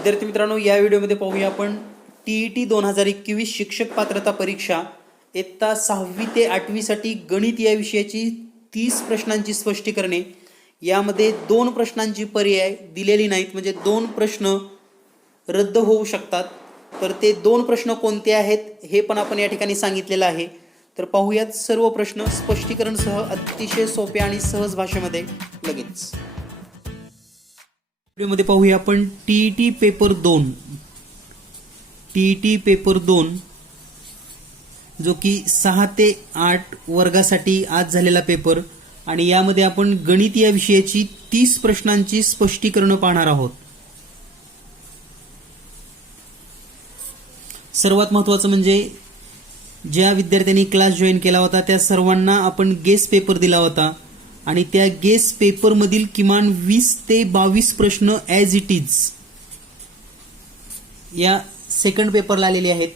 विद्यार्थी मित्रांनो, या व्हिडिओमध्ये पाहूया आपण TET 2021 शिक्षक पात्रता परीक्षा इयत्ता 6वी ते 8वी साठी गणित या विषयाची 30 प्रश्नांची स्पष्टीकरणे. यामध्ये 2 प्रश्नांची पर्याय दिलेली नाहीत, म्हणजे 2 प्रश्न रद्द होऊ शकतात. तर ते 2 प्रश्न कोणते आहेत हे पण आपण या ठिकाणी सांगितलेलं आहे. तर पाहूयात सर्व प्रश्न स्पष्टीकरणसह अतिशय सोप्या आणि सहज भाषेमध्ये लगेच. व्हिडिओमध्ये पाहूया आपण TET पेपर 2, TET पेपर 2 जो की 6 ते 8 वर्गासाठी आज झालेला पेपर, आणि यामध्ये आपण गणित या विषयाची 30 प्रश्नांची स्पष्टीकरण पाहणार आहोत. सर्वात महत्त्वाचं म्हणजे ज्या विद्यार्थ्यांनी क्लास जॉईन केला होता त्या सर्वांना आपण गेस पेपर दिला होता, आणि त्या गेस पेपरमधील किमान 20 ते 22 प्रश्न ॲज इट इज या सेकंड पेपरला आलेले आहेत,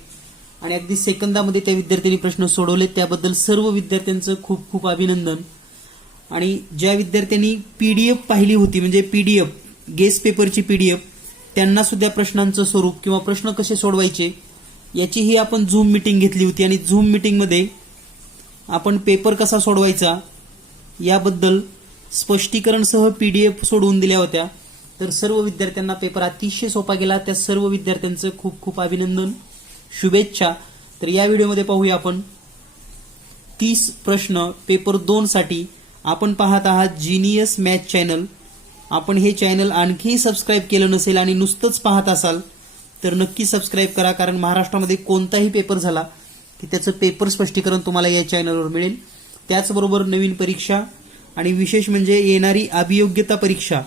आणि अगदी सेकंदामध्ये त्या विद्यार्थ्यांनी प्रश्न सोडवले. त्याबद्दल सर्व विद्यार्थ्यांचं खूप खूप अभिनंदन. आणि ज्या विद्यार्थ्यांनी PDF पाहिली होती, म्हणजे PDF गेस पेपरची PDF, त्यांना सुद्धा प्रश्नांचं स्वरूप किंवा प्रश्न कसे सोडवायचे याचीही आपण झूम मीटिंग घेतली होती, आणि झूम मीटिंगमध्ये आपण पेपर कसा सोडवायचा याबद्दल स्पष्टीकरणसह PDF सोडवून दिल्या होत्या. तर सर्व विद्यार्थ्यांना पेपर अतिशय सोपा गेला. त्या सर्व विद्यार्थ्यांचं खूप खूप अभिनंदन, शुभेच्छा. तर या व्हिडिओमध्ये पाहूया आपण 30 प्रश्न पेपर 2 साठी. आपण पाहत आहात जीनियस मॅथ चॅनल. आपण हे चॅनल आणखी सबस्क्राईब केलं नसेल आणि नुसतंच पाहत असाल तर नक्की सबस्क्राईब करा, कारण महाराष्ट्रामध्ये कोणताही पेपर झाला की त्याचं पेपर स्पष्टीकरण तुम्हाला या चॅनलवर मिळेल. त्याचबरोबर नवीन परीक्षा आणि विशेष म्हणजे येणारी अभियोग्यता परीक्षा,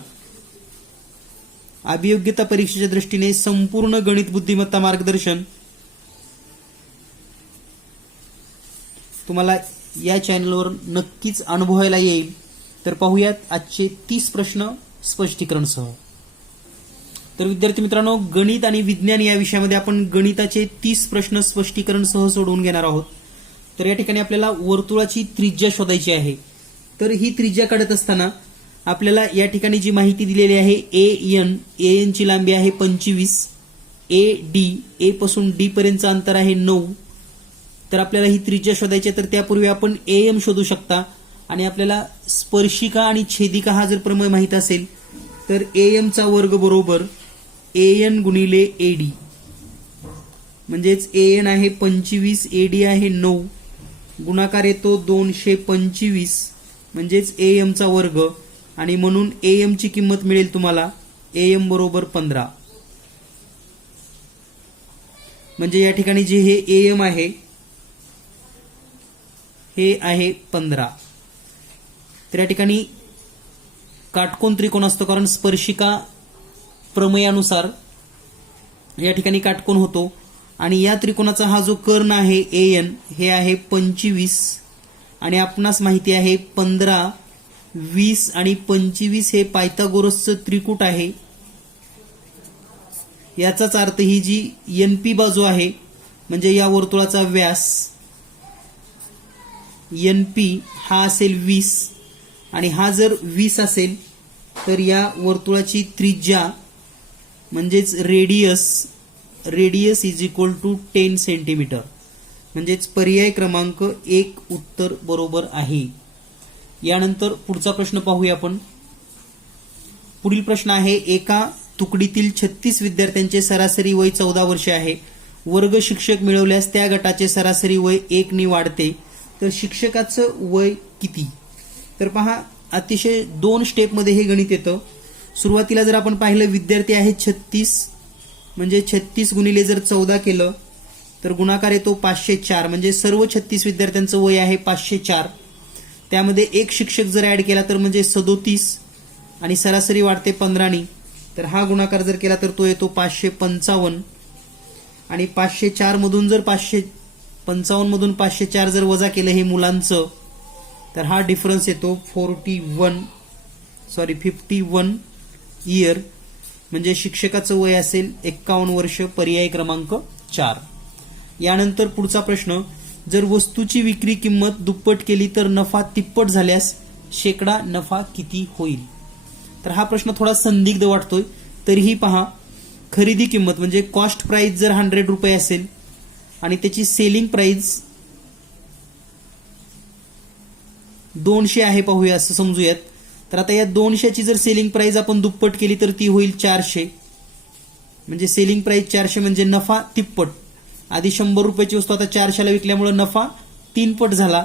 अभियोग्यता परीक्षेच्या दृष्टीने संपूर्ण गणित बुद्धिमत्ता मार्गदर्शन तुम्हाला या चॅनलवर नक्कीच अनुभवायला येईल. तर पाहूयात आजचे 30 प्रश्न स्पष्टीकरणसह. तर विद्यार्थी मित्रांनो, गणित आणि विज्ञान या विषयामध्ये आपण गणिताचे 30 प्रश्न स्पष्टीकरणसह सोडवून घेणार आहोत. तर या ठिकाणी आपल्याला वर्तुळाची त्रिज्या शोधायची आहे. तर ही त्रिज्या काढत असताना आपल्याला या ठिकाणी जी माहिती दिलेली आहे, AN ची लांबी आहे 25, AD, A पासून D पर्यंतचं अंतर आहे 9. तर आपल्याला ही त्रिज्या शोधायची. तर त्यापूर्वी आपण AM शोधू शकता, आणि आपल्याला स्पर्शिका आणि छेदिका हा जर प्रमेय माहित असेल तर AM चा वर्ग बरोबर AN गुणिले AD, म्हणजेच AN आहे 25, AD आहे 9, गुणाकार येतो 225, म्हणजेच AM चा वर्ग, आणि म्हणून AM ची किंमत मिळेल तुम्हाला AM बरोबर 15. म्हणजे या ठिकाणी जे हे AM आहे हे आहे 15. तर या ठिकाणी काटकोन त्रिकोण असतो, कारण स्पर्शिका प्रमेयानुसार या ठिकाणी काटकोन होतो. आणि या त्रिकोणाचा हा जो कर्ण आहे AN हे आहे 25, आणि आपणास माहिती आहे 15, 20 आणि 25 हे पायथागोरसचं त्रिकूट आहे. याचाच अर्थ ही जी NP बाजू आहे, म्हणजे या वर्तुळाचा व्यास NP हा असेल 20, आणि हा जर 20 असेल तर या वर्तुळाची त्रिज्या म्हणजेच radius is equal to 10 centimetre. म्हणजेच पर्याय क्रमांक 1 उत्तर बरोबर आहे. यानंतर पुढचा प्रश्न पाहूया आपण. पुढील प्रश्न आहे, एका तुकडीतील 36 विद्यार्थ्यांचे सरासरी वय 14 वर्षे आहे. वर्ग शिक्षक मिळवल्यास त्या गटाचे सरासरी वय 1 ने वाढते, तर शिक्षकाचं वय किती? तर पहा, अतिशय 2 स्टेपमध्ये हे गणित येतं. सुरुवातीला जर आपण पाहिलं, विद्यार्थी आहेत 36, म्हणजे 36 गुणिले जर 14 केलं तर गुणाकार येतो 504, म्हणजे सर्व 36 विद्यार्थ्यांचं वय आहे 504. त्यामध्ये एक शिक्षक जर ऍड केला तर म्हणजे 37, आणि सरासरी वाढते 15 तर हा गुणाकार जर केला तर तो येतो 555, आणि 504 मधून जर 555 मधून 504 जर वजा केलं हे मुलांचं, तर हा डिफरन्स येतो 51 इयर. म्हणजे शिक्षकाचं वय असेल 51 वर्ष, पर्याय क्रमांक 4. यानंतर पुढचा प्रश्न, जर वस्तूची विक्री किंमत दुप्पट केली तर नफा तिप्पट झाल्यास शेकडा नफा किती होईल? तर हा प्रश्न थोडा संदिग्ध वाटतोय. तरीही पहा, खरेदी किंमत म्हणजे कॉस्ट प्राइस जर 100 रुपये असेल आणि त्याची सेलिंग प्राइस 200 आहे पाहूया असं समजूयात. तर आता या 200ची जर सेलिंग प्राइस आपण दुप्पट केली तर ती होईल 400. म्हणजे सेलिंग प्राइस 400 म्हणजे नफा तिप्पट. आधी 100 रुपयाची वस्तू आता 400ला विकल्यामुळे नफा 3 पट झाला.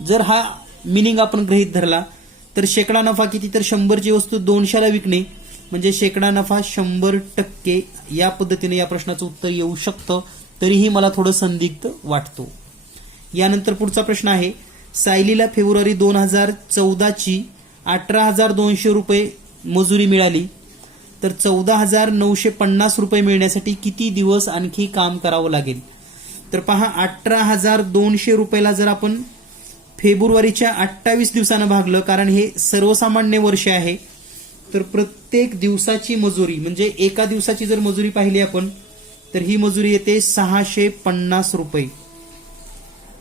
जर हा मिनिंग आपण गृहीत धरला तर शेकडा नफा किती, तर 100ची वस्तू 200ला विकणे म्हणजे शेकडा नफा 100%. या पद्धतीने या प्रश्नाचं उत्तर येऊ शकतं. तरीही मला थोडं संदिग्ध वाटतो. यानंतर पुढचा प्रश्न आहे, सायलीला फेब्रुवारी 2014ची 18,200 रुपये मजुरी मिळाली, तर 14,950 रुपये मिळण्यासाठी किती दिवस आणखी काम करावं लागेल. तर पहा, 18,200 रुपयाला जर आपण फेब्रुवारीच्या 28 दिवसानं भागलं, कारण हे सर्वसामान्य वर्ष आहे, तर प्रत्येक दिवसाची मजुरी म्हणजे एका दिवसाची जर मजुरी पाहिली आपण तर ही मजुरी येते 650 रुपये.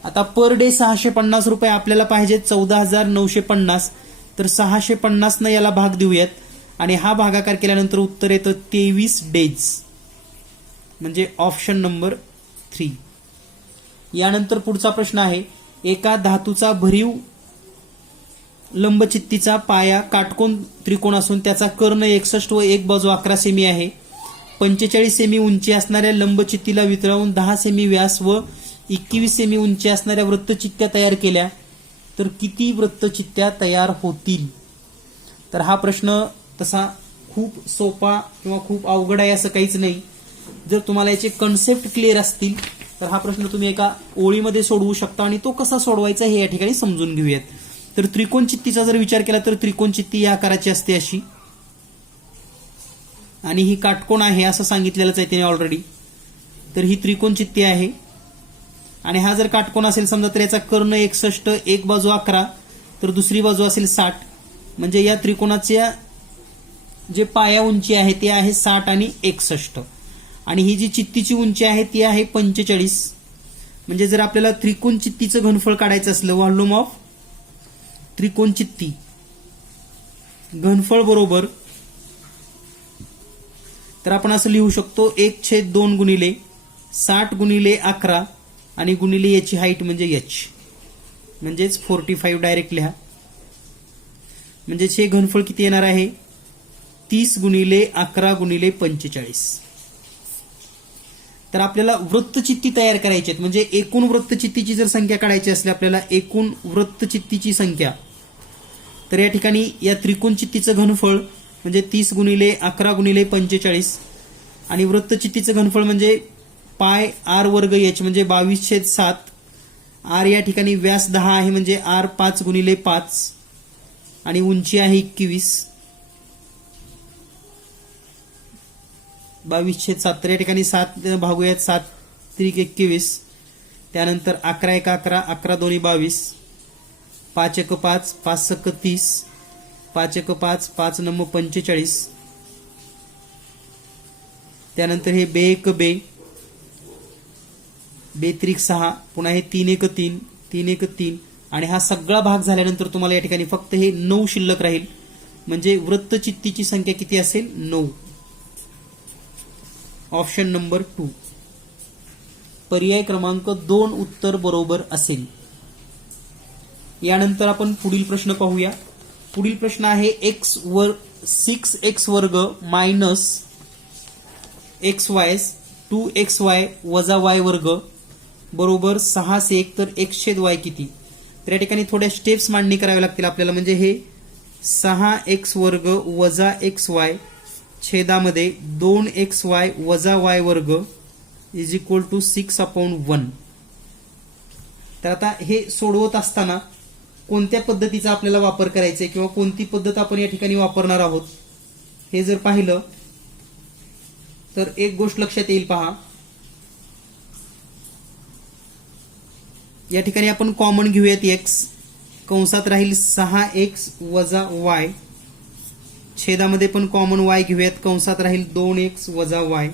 आता पर डे 650 रुपये आपल्याला पाहिजे 14,950, तर 650 न याला भाग देऊयात आणि हा भागाकार केल्यानंतर उत्तर येतं 23 डेज, म्हणजे ऑप्शन नंबर 3. यानंतर पुढचा प्रश्न आहे, एका धातूचा भरीव लंबचित्तीचा पाया काटकोन त्रिकोण असून त्याचा कर्ण 61 व एक बाजू 11 सेमी आहे. 45 सेमी उंची असणाऱ्या लंबचित्तीला वितळवून 10 सेमी व्यास व 21 सेमी उंची असणाऱ्या वृत्तचित्त्या तयार केल्या तर किती वृत्तचित्त्या तयार होतील. तर हा प्रश्न तसा खूप सोपा किंवा खूप अवघड आहे असं काहीच नाही. जर तुम्हाला याचे कन्सेप्ट क्लिअर असतील तर हा प्रश्न तुम्ही एका ओळीमध्ये सोडवू शकता आणि तो कसा सोडवायचा हे या ठिकाणी समजून घेऊयात. तर त्रिकोण चित्तीचा जर विचार केला तर त्रिकोण चित्ती या आकाराची असते अशी, आणि ही काटकोण आहे असं सांगितलेलंच आहे त्याने ऑलरेडी. तर ही त्रिकोण चित्ती आहे आणि हा जर काटकोण असेल समजा तर याचा कर्ण 61, एक बाजू 11 तर दुसरी बाजू असेल 60. म्हणजे या त्रिकोणाच्या जे पाया उंची आहे ते आहे 60 आणि 61 आणि ही जी चित्तीची उंची आहे ती आहे 45. म्हणजे जर आपल्याला त्रिकोण चित्तीचं घनफळ काढायचं असलं, व्हॉल्यूम ऑफ त्रिकोण चित्ती घनफळ बरोबर, तर आपण असं लिहू शकतो 1/2 गुणिले 60 गुणिले 11 आणि गुणिले याची हाईट म्हणजे h, म्हणजेच 45 डायरेक्ट लिहा. म्हणजेच हे घनफळ किती येणार आहे 30 गुणिले 11 गुणिले 45. तर आपल्याला वृत्तचित्ती तयार करायची आहेत, म्हणजे एकूण वृत्तचित्तीची जर संख्या काढायची असली आपल्याला, एकूण वृत्तचित्तीची संख्या, तर या ठिकाणी या त्रिकोण चित्तीचं घनफळ म्हणजे 30 गुणिले 11 गुणिले 45 आणि वृत्तचित्तीचं घनफळ म्हणजे पाय r वर्ग h म्हणजे 22/7. r या ठिकाणी व्यास 10 आहे म्हणजे r 5 गुणिले 5 आणि उंची आहे 21, 22/7. तर या ठिकाणी 7 भागूयात, 7 त्रिक 21, त्यानंतर 11 1 11, 11 2 22, 5 1 5, 5 सक 30, 5 1 5, 5 9 45, त्यानंतर हे बे 1 बे, बे त्रिक 6, पुन्हा हे 3 1 3, 3 1 3 आणि हा सगळा भाग झाल्यानंतर तुम्हाला या ठिकाणी फक्त हे 9 शिल्लक राहील. म्हणजे वृत्तचित्तीची संख्या किती असेल 9. ऑप्शन नंबर 2, पर्याय क्रमांक 2 उत्तर बरोबर असेल. यानंतर आपण पुढील प्रश्न पाहूया. पुढील प्रश्न आहे 6x वर्ग मायनस xy 2xy वजा y वर्ग बरोबर 6 तर x/y किती. तर या ठिकाणी थोड्या स्टेप्स मांडणी करावी लागतील आपल्याला. म्हणजे हे 6x वर्ग वजा xy छेदामध्ये 2xy वजा y वर्ग इज इक्वल टू 6/1. तर आता हे सोडवत असताना कोणत्या पद्धतीचा आपल्याला वापर करायचा आहे किंवा कोणती पद्धत आपण या ठिकाणी वापरणार आहोत हे जर पाहिलं तर एक गोष्ट लक्षात येईल. पहा, या ठिकाणी आपण कॉमन घेऊयात x, कंसात राहील 6x वजा y, छेदामध्ये पण कॉमन y घेऊयात, कंसात राहील 2x वजा y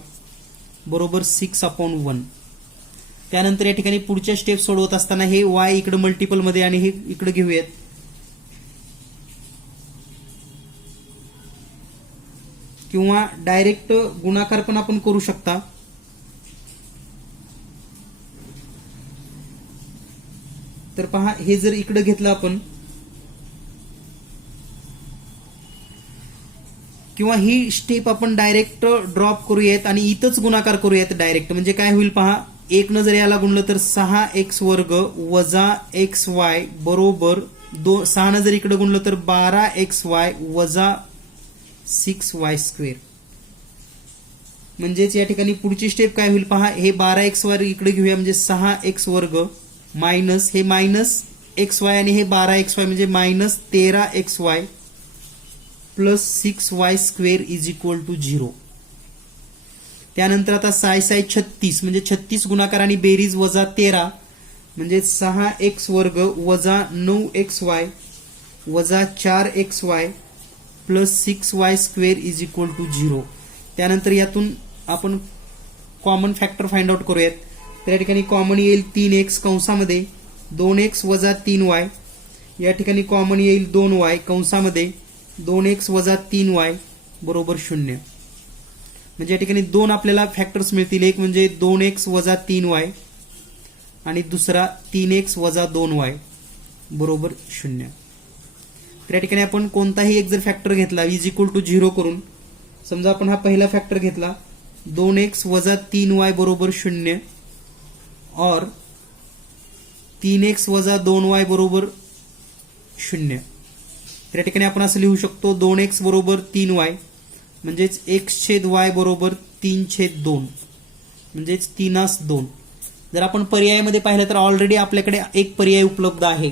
बरोबर 6/1. त्यानंतर या ठिकाणी पुढच्या स्टेप सोडवत असताना हे y इकडे मल्टिपल मध्ये आणि हे इकडे घेऊयात. किंवा डायरेक्ट गुणाकार पण आपण करू शकता. तर पहा, हे जर इकडे घेतलं आपण, किंवा ही स्टेप आपण डायरेक्ट ड्रॉप करूयात आणि इथंच गुणाकार करूयात डायरेक्ट. म्हणजे काय होईल पहा, 1 न जर याला गुणलं तर 6x वर्ग वजा xy बरोबर 6 न जर इकडे गुणलं तर 12xy वजा 6y स्क्वेअर. म्हणजेच या ठिकाणी पुढची स्टेप काय होईल पहा, हे 12xy इकडे घेऊया म्हणजे 6x वर्ग मायनस हे मायनस xy आणि हे 12xy म्हणजे minus 13xy plus 6y square is equal to 0. त्यानंतर आता 6 36 म्हणजे 36 गुणाकार आणि बेरीज वजा 13 म्हणजे 6x वर्ग वजा 9xy वजा 4xy plus 6y square is equal to 0. त्यानंतर यातून आपण कॉमन फॅक्टर फाइंड आउट करूयात. त्या ठिकाणी कॉमन येईल 3x कंसामध्ये 2x वजा 3y. या ठिकाणी कॉमन येईल 2y कंसामध्ये 2x वजा 3y बरोबर 0. म्हणजे या ठिकाणी 2 आपल्याला फॅक्टर्स मिळतील. एक म्हणजे 2x वजा 3y आणि दुसरा 3x वजा 2y बरोबर 0. तर या ठिकाणी आपण कोणताही एक जर फॅक्टर घेतला इज इक्वल टू 0 करून, समजा आपण हा पहिला फॅक्टर घेतला 2x वजा 3y बरोबर 0 और 3x वजा 2y बरोबर 0. तर या ठिकाणी आपण असं लिहू शकतो 2x बरोबर 3y म्हणजेच x/y बरोबर 3/2 म्हणजेच 3/2. जर आपण पर्यायामध्ये पाहिलं तर ऑलरेडी आपल्याकडे एक पर्याय उपलब्ध आहे,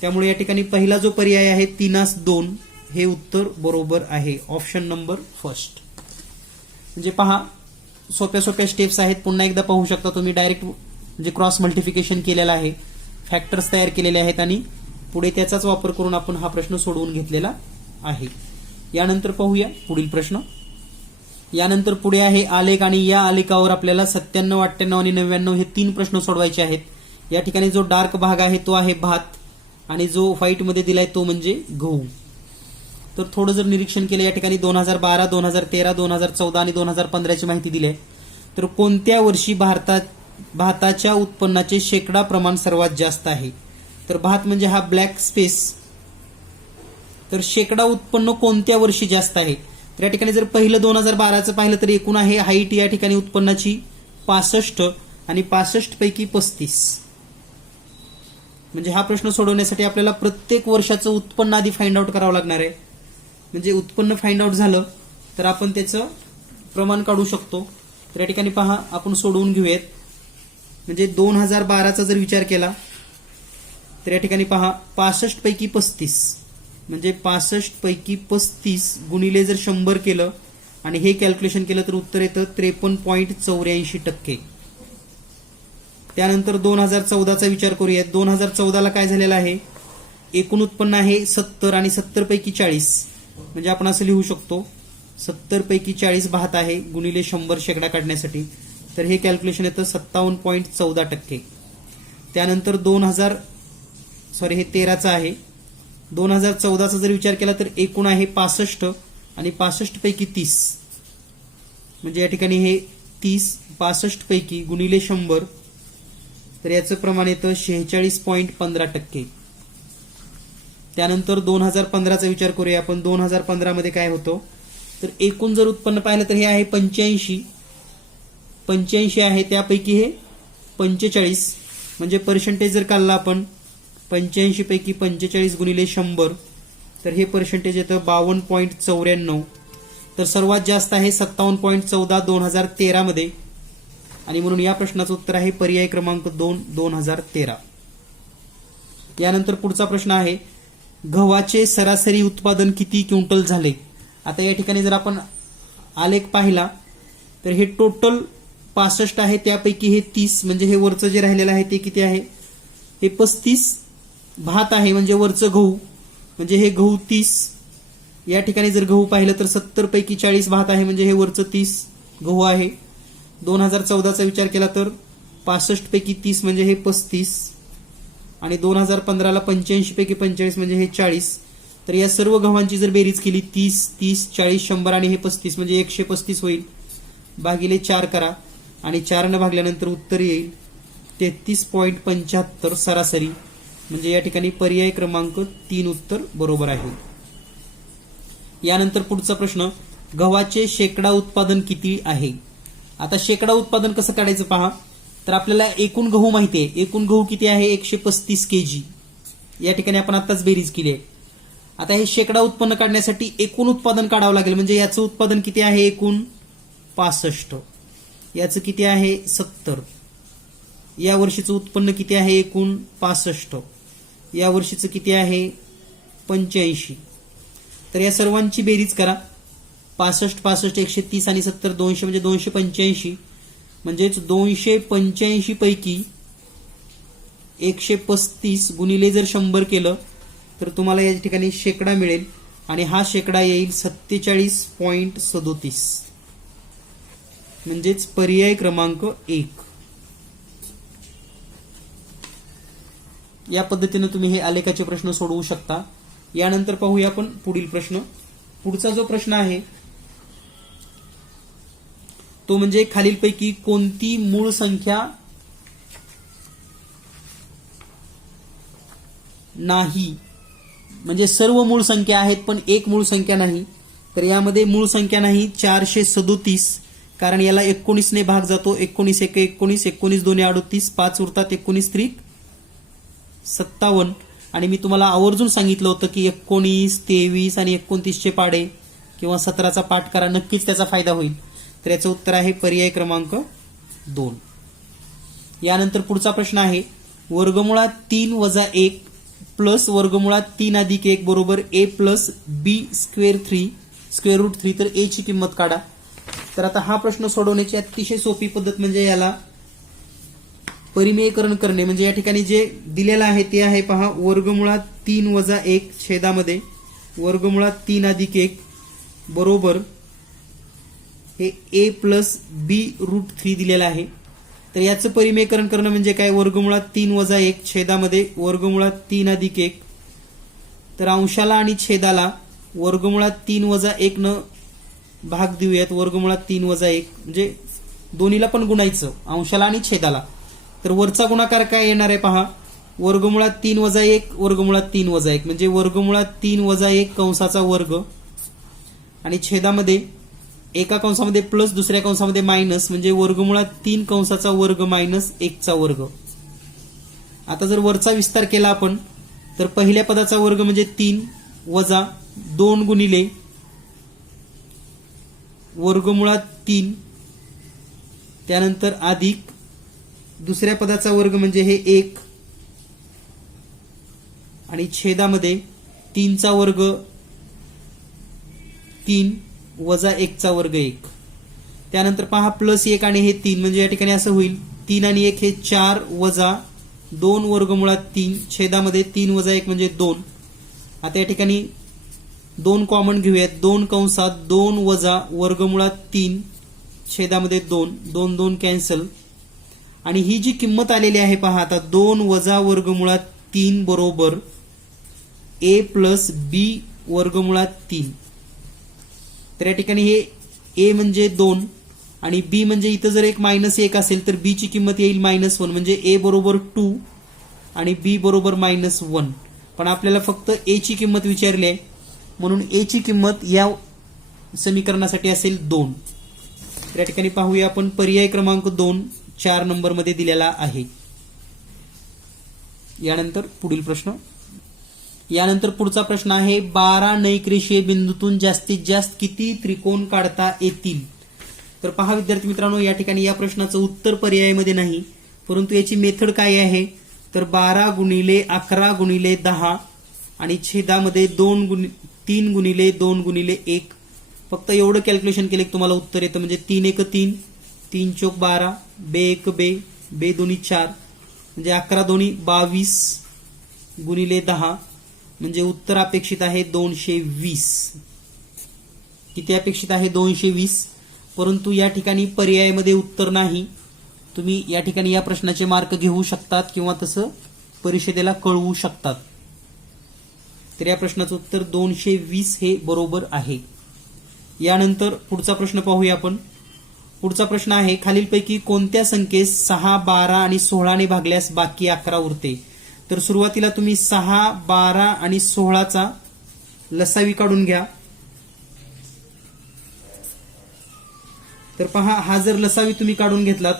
त्यामुळे या ठिकाणी पहिला जो पर्याय आहे 3/2 हे उत्तर बरोबर आहे. Option number first. म्हणजे पहा, सोप्या सोप्या स्टेप्स आहेत. पुन्हा एकदा पाहू शकता तुम्ही, डायरेक्ट म्हणजे क्रॉस मल्टिफिकेशन केलेलं आहे, फॅक्टर्स तयार केलेले आहेत आणि पुढे त्याचाच वापर करून आपण हा प्रश्न सोडवून घेतलेला आहे. यानंतर पाहूया पुढील प्रश्न. यानंतर पुढे आहे आलेख आणि या आलेखावर आपल्याला 97, 98 आणि 99 हे 3 प्रश्न सोडवायचे आहेत. या ठिकाणी जो डार्क भाग आहे तो आहे भात आणि जो व्हाईट मध्ये दिलाय तो म्हणजे गहू. तर थोडं जर निरीक्षण केलं, या ठिकाणी 2012, 2013, 2014 आणि 2015 ची माहिती दिली आहे. तर कोणत्या वर्षी भाताच्या उत्पन्नाचे शेकडा प्रमाण सर्वात जास्त आहे? तर भात म्हणजे हा ब्लॅक स्पेस. तर शेकडा उत्पन्न कोणत्या वर्षी जास्त आहे? तर या ठिकाणी जर पहिलं 2012चं पाहिलं तर एकूण आहे हाईट या ठिकाणी उत्पन्नाची 65 आणि 65 पैकी 35. म्हणजे हा प्रश्न सोडवण्यासाठी आपल्याला प्रत्येक वर्षाचं उत्पन्न आधी फाइंड आउट करावं लागणार आहे. म्हणजे उत्पन्न फाइंड आउट झालं तर आपण त्याचं प्रमाण काढू शकतो. तर या ठिकाणी पहा, आपण सोडवून घेऊयात. म्हणजे 2012चा जर विचार केला तर या ठिकाणी पहा 65 पैकी 35 म्हणजे 65 पैकी 35 गुणिले जर 100 केलं आणि हे कॅल्क्युलेशन केलं तर उत्तर येतं 53.84%. त्यानंतर 2014चा विचार करूयात. 2014ला काय झालेलं आहे? एकूण उत्पन्न आहे 70 आणि 70 पैकी 40 म्हणजे आपण असं लिहू शकतो 70 पैकी 40 भात आहे गुणिले 100 शेकडा काढण्यासाठी. तर हे कॅल्क्युलेशन येतं 57.14%. त्यानंतर 13चा आहे. 2014चा जर विचार केला तर एकूण आहे 65 आणि 65 पैकी 30 म्हणजे या ठिकाणी हे 30 65 पैकी गुणिले 100 तर याचं प्रमाण येतं 46.15%. त्यानंतर 2015चा विचार करूया आपण. 2015 मध्ये काय होतं? तर एकूण जर उत्पन्न पाहिलं तर हे आहे 85 आहे, त्यापैकी हे 45 म्हणजे पर्सेंटेज जर काढला आपण 85 पैकी 45 गुणिले 100 तर हे पर्सेंटेज येतं 52.94. तर सर्वात जास्त आहे 57.14 2013 मध्ये आणि म्हणून या प्रश्नाचं उत्तर आहे पर्याय क्रमांक 2 2013. यानंतर पुढचा प्रश्न आहे गव्हाचे सरासरी उत्पादन किती क्विंटल झाले? आता या ठिकाणी जर आपण आलेख पाहिला तर हे टोटल 65 आहे, त्यापैकी हे 30 म्हणजे हे वरचं जे राहिलेलं आहे ते किती आहे? हे 35 भात आहे म्हणजे वरचं गहू म्हणजे हे गहू 30. या ठिकाणी जर गहू पाहिलं तर 70 पैकी 40 भात आहे म्हणजे हे वरचं 30 गहू आहे. 2014चा विचार केला तर 65 पैकी 30 म्हणजे हे 35 आणि 2015ला 85 पैकी 45 म्हणजे हे 40. तर या सर्व गव्हांची जर बेरीज केली 30, 30, 40, 100 आणि हे 35 म्हणजे 135 होईल. भागिले 4 करा आणि 4 ने भागल्यानंतर उत्तर येईल 33.75 सरासरी. म्हणजे या ठिकाणी पर्याय क्रमांक 3 उत्तर बरोबर आहे. यानंतर पुढचा प्रश्न, गव्हाचे शेकडा उत्पादन किती आहे? आता शेकडा उत्पादन कसं काढायचं पहा. तर आपल्याला एकूण गहू माहिती आहे. एकूण गहू किती आहे? 135 kg. या ठिकाणी आपण आताच बेरीज केली आहे. आता हे शेकडा उत्पन्न काढण्यासाठी एकूण उत्पादन काढावं लागेल. म्हणजे याचं उत्पादन किती आहे? एकूण 65. याचं किती आहे? 70. या वर्षीचं उत्पन्न किती आहे? एकूण 65. या वर्षीचं किती आहे? 85. तर या सर्वांची बेरीज करा. 65, 65, 130 आणि 70 200 म्हणजे 285. म्हणजेच 285 पैकी 135 गुणिले जर 100 केलं तर तुम्हाला या ठिकाणी शेकडा मिळेल आणि हा शेकडा येईल 47.37. म्हणजेच पर्याय क्रमांक 1. या पद्धतीने तुम्ही हे आलेखाचे प्रश्न सोडवू शकता. यानंतर पाहूया आपण पुढील प्रश्न. पुढचा जो प्रश्न आहे तो म्हणजे खालीलपैकी कोणती मूळ संख्या नाही. म्हणजे सर्व मूळ संख्या आहेत पण एक मूळ संख्या नाही. तर यामध्ये मूळ संख्या नाही 437. कारण याला 19 ने भाग जातो. 19 1 19, 19 2 38, 5 उरतात, 19 3 57. आणि मी तुम्हाला आवर्जून सांगितलं होतं की 19, 23 आणि 29 चे पाडे किंवा 17चा पाठ करा, नक्कीच त्याचा फायदा होईल. तर याचं उत्तर आहे पर्याय क्रमांक 2. यानंतर पुढचा प्रश्न आहे, वर्गमुळात 3 वजा 1 प्लस वर्गमुळात 3 अधिक 1 बरोबर a plus b square 3 square root 3. तर a ची किंमत काढा. तर आता हा प्रश्न सोडवण्याची अतिशय सोपी पद्धत म्हणजे याला परिमेयकरण करणे. म्हणजे या ठिकाणी जे दिलेलं आहे ते आहे पहा, वर्गमुळात 3 वजा 1 छेदामध्ये वर्गमुळात 3 अधिक 1 बरोबर हे a प्लस b रूट 3 दिलेलं आहे. तर याचं परिमेयकरण करणं म्हणजे काय? वर्गमुळात 3 वजा 1 छेदामध्ये वर्गमुळात 3 अधिक 1. तर अंशाला आणि छेदाला वर्गमुळात 3 वजा 1 न भाग देऊयात. वर्गमुळात 3 वजा 1 म्हणजे दोन्हीला पण गुणायचं, अंशाला आणि छेदाला. तर वरचा गुणाकार काय येणार आहे पहा, वर्गमुळात 3 वजा 1 वर्गमुळात 3 वजा 1 म्हणजे वर्गमुळात 3 वजा 1 कंसाचा वर्ग आणि छेदामध्ये एका कंसामध्ये प्लस दुसऱ्या कंसामध्ये मायनस म्हणजे वर्गमुळात 3 कंसाचा वर्ग मायनस 1 चा वर्ग. आता जर वरचा विस्तार केला आपण तर पहिल्या पदाचा वर्ग म्हणजे 3 वजा 2 गुणिले वर्गमुळात 3 त्यानंतर अधिक दुसऱ्या पदाचा वर्ग म्हणजे हे 1 आणि छेदामध्ये 3 चा वर्ग 3 वजा 1 चा वर्ग 1. त्यानंतर पहा प्लस 1 आणि हे 3 म्हणजे या ठिकाणी असं होईल 3 आणि 1 हे 4 वजा 2 वर्गमुळात 3 छेदामध्ये 3 वजा 1 म्हणजे 2. आता या ठिकाणी 2 कॉमन घेऊयात. 2 कंसात 2 वजा वर्गमुळात 3 छेदामध्ये 2 2 2 कॅन्सल आणि ही जी किंमत आलेली आहे पहा आता 2 वजा वर्गमुळात 3 बरोबर a प्लस b वर्गमुळात 3. तर या ठिकाणी हे a म्हणजे 2 आणि b म्हणजे इथं जर एक मायनस 1 असेल तर b ची किंमत येईल -1 म्हणजे a बरोबर 2 आणि b बरोबर -1. पण आपल्याला फक्त a ची किंमत विचारली आहे म्हणून a ची किंमत या समीकरणासाठी असेल 2. तर या ठिकाणी पाहूया आपण पर्याय क्रमांक 2 4 नंबर मध्ये दिलेला आहे. यानंतर पुढील प्रश्न. यानंतर पुढचा प्रश्न आहे 12 नैकरेषीय बिंदूतून जास्तीत जास्त किती त्रिकोण काढता येतील. तर पहा विद्यार्थी मित्रांनो, या ठिकाणी या प्रश्नाचं उत्तर पर्यायामध्ये नाही परंतु याची मेथड काय आहे तर 12 गुणिले 11 गुणिले 10 आणि छेदामध्ये 3 गुणिले 2 गुणिले 1. फक्त एवढं कॅल्क्युलेशन केलं की तुम्हाला उत्तर येतं. म्हणजे 3 1 3 3 चौक 12 बे 1 बे बे दोन्ही 4 म्हणजे 11 दोन्ही 22 गुणिले 10 म्हणजे उत्तर अपेक्षित आहे 220. किती अपेक्षित आहे? 220. परंतु या ठिकाणी पर्यायामध्ये उत्तर नाही. तुम्ही या ठिकाणी या प्रश्नाचे मार्क घेऊ शकतात किंवा तसं परिषदेला कळवू शकतात. तर या प्रश्नाचं उत्तर 220 हे बरोबर आहे. यानंतर पुढचा प्रश्न पाहूया आपण. पुढचा प्रश्न आहे, खालीलपैकी कोणत्या संख्येस 6, 12 आणि 16 ने भागल्यास बाकी 11 उरते? तर सुरुवातीला तुम्ही 6, 12 आणि 16चा लसावी काढून घ्या. तर पहा, हा जर लसावी तुम्ही काढून घेतलात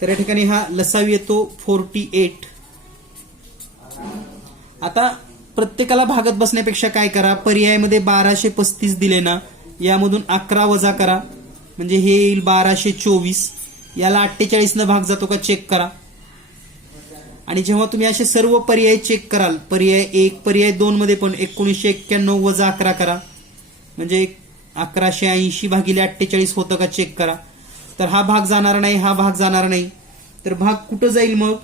तर या ठिकाणी हा लसावी येतो 48. आता प्रत्येकाला भागत बसण्यापेक्षा काय करा, पर्यायामध्ये 1235 दिले ना, यामधून 11 वजा करा, म्हणजे हे येईल 1224. याला 48 न भाग जातो का चेक करा. आणि जेव्हा तुम्ही असे सर्व पर्याय चेक कराल, पर्याय 1, पर्याय 2 मध्ये पण 1991 वजा 11 करा, म्हणजे 1180 भागिले 48 होतं का चेक करा. तर हा भाग जाणार नाही, हा भाग जाणार नाही. तर भाग कुठं जाईल मग?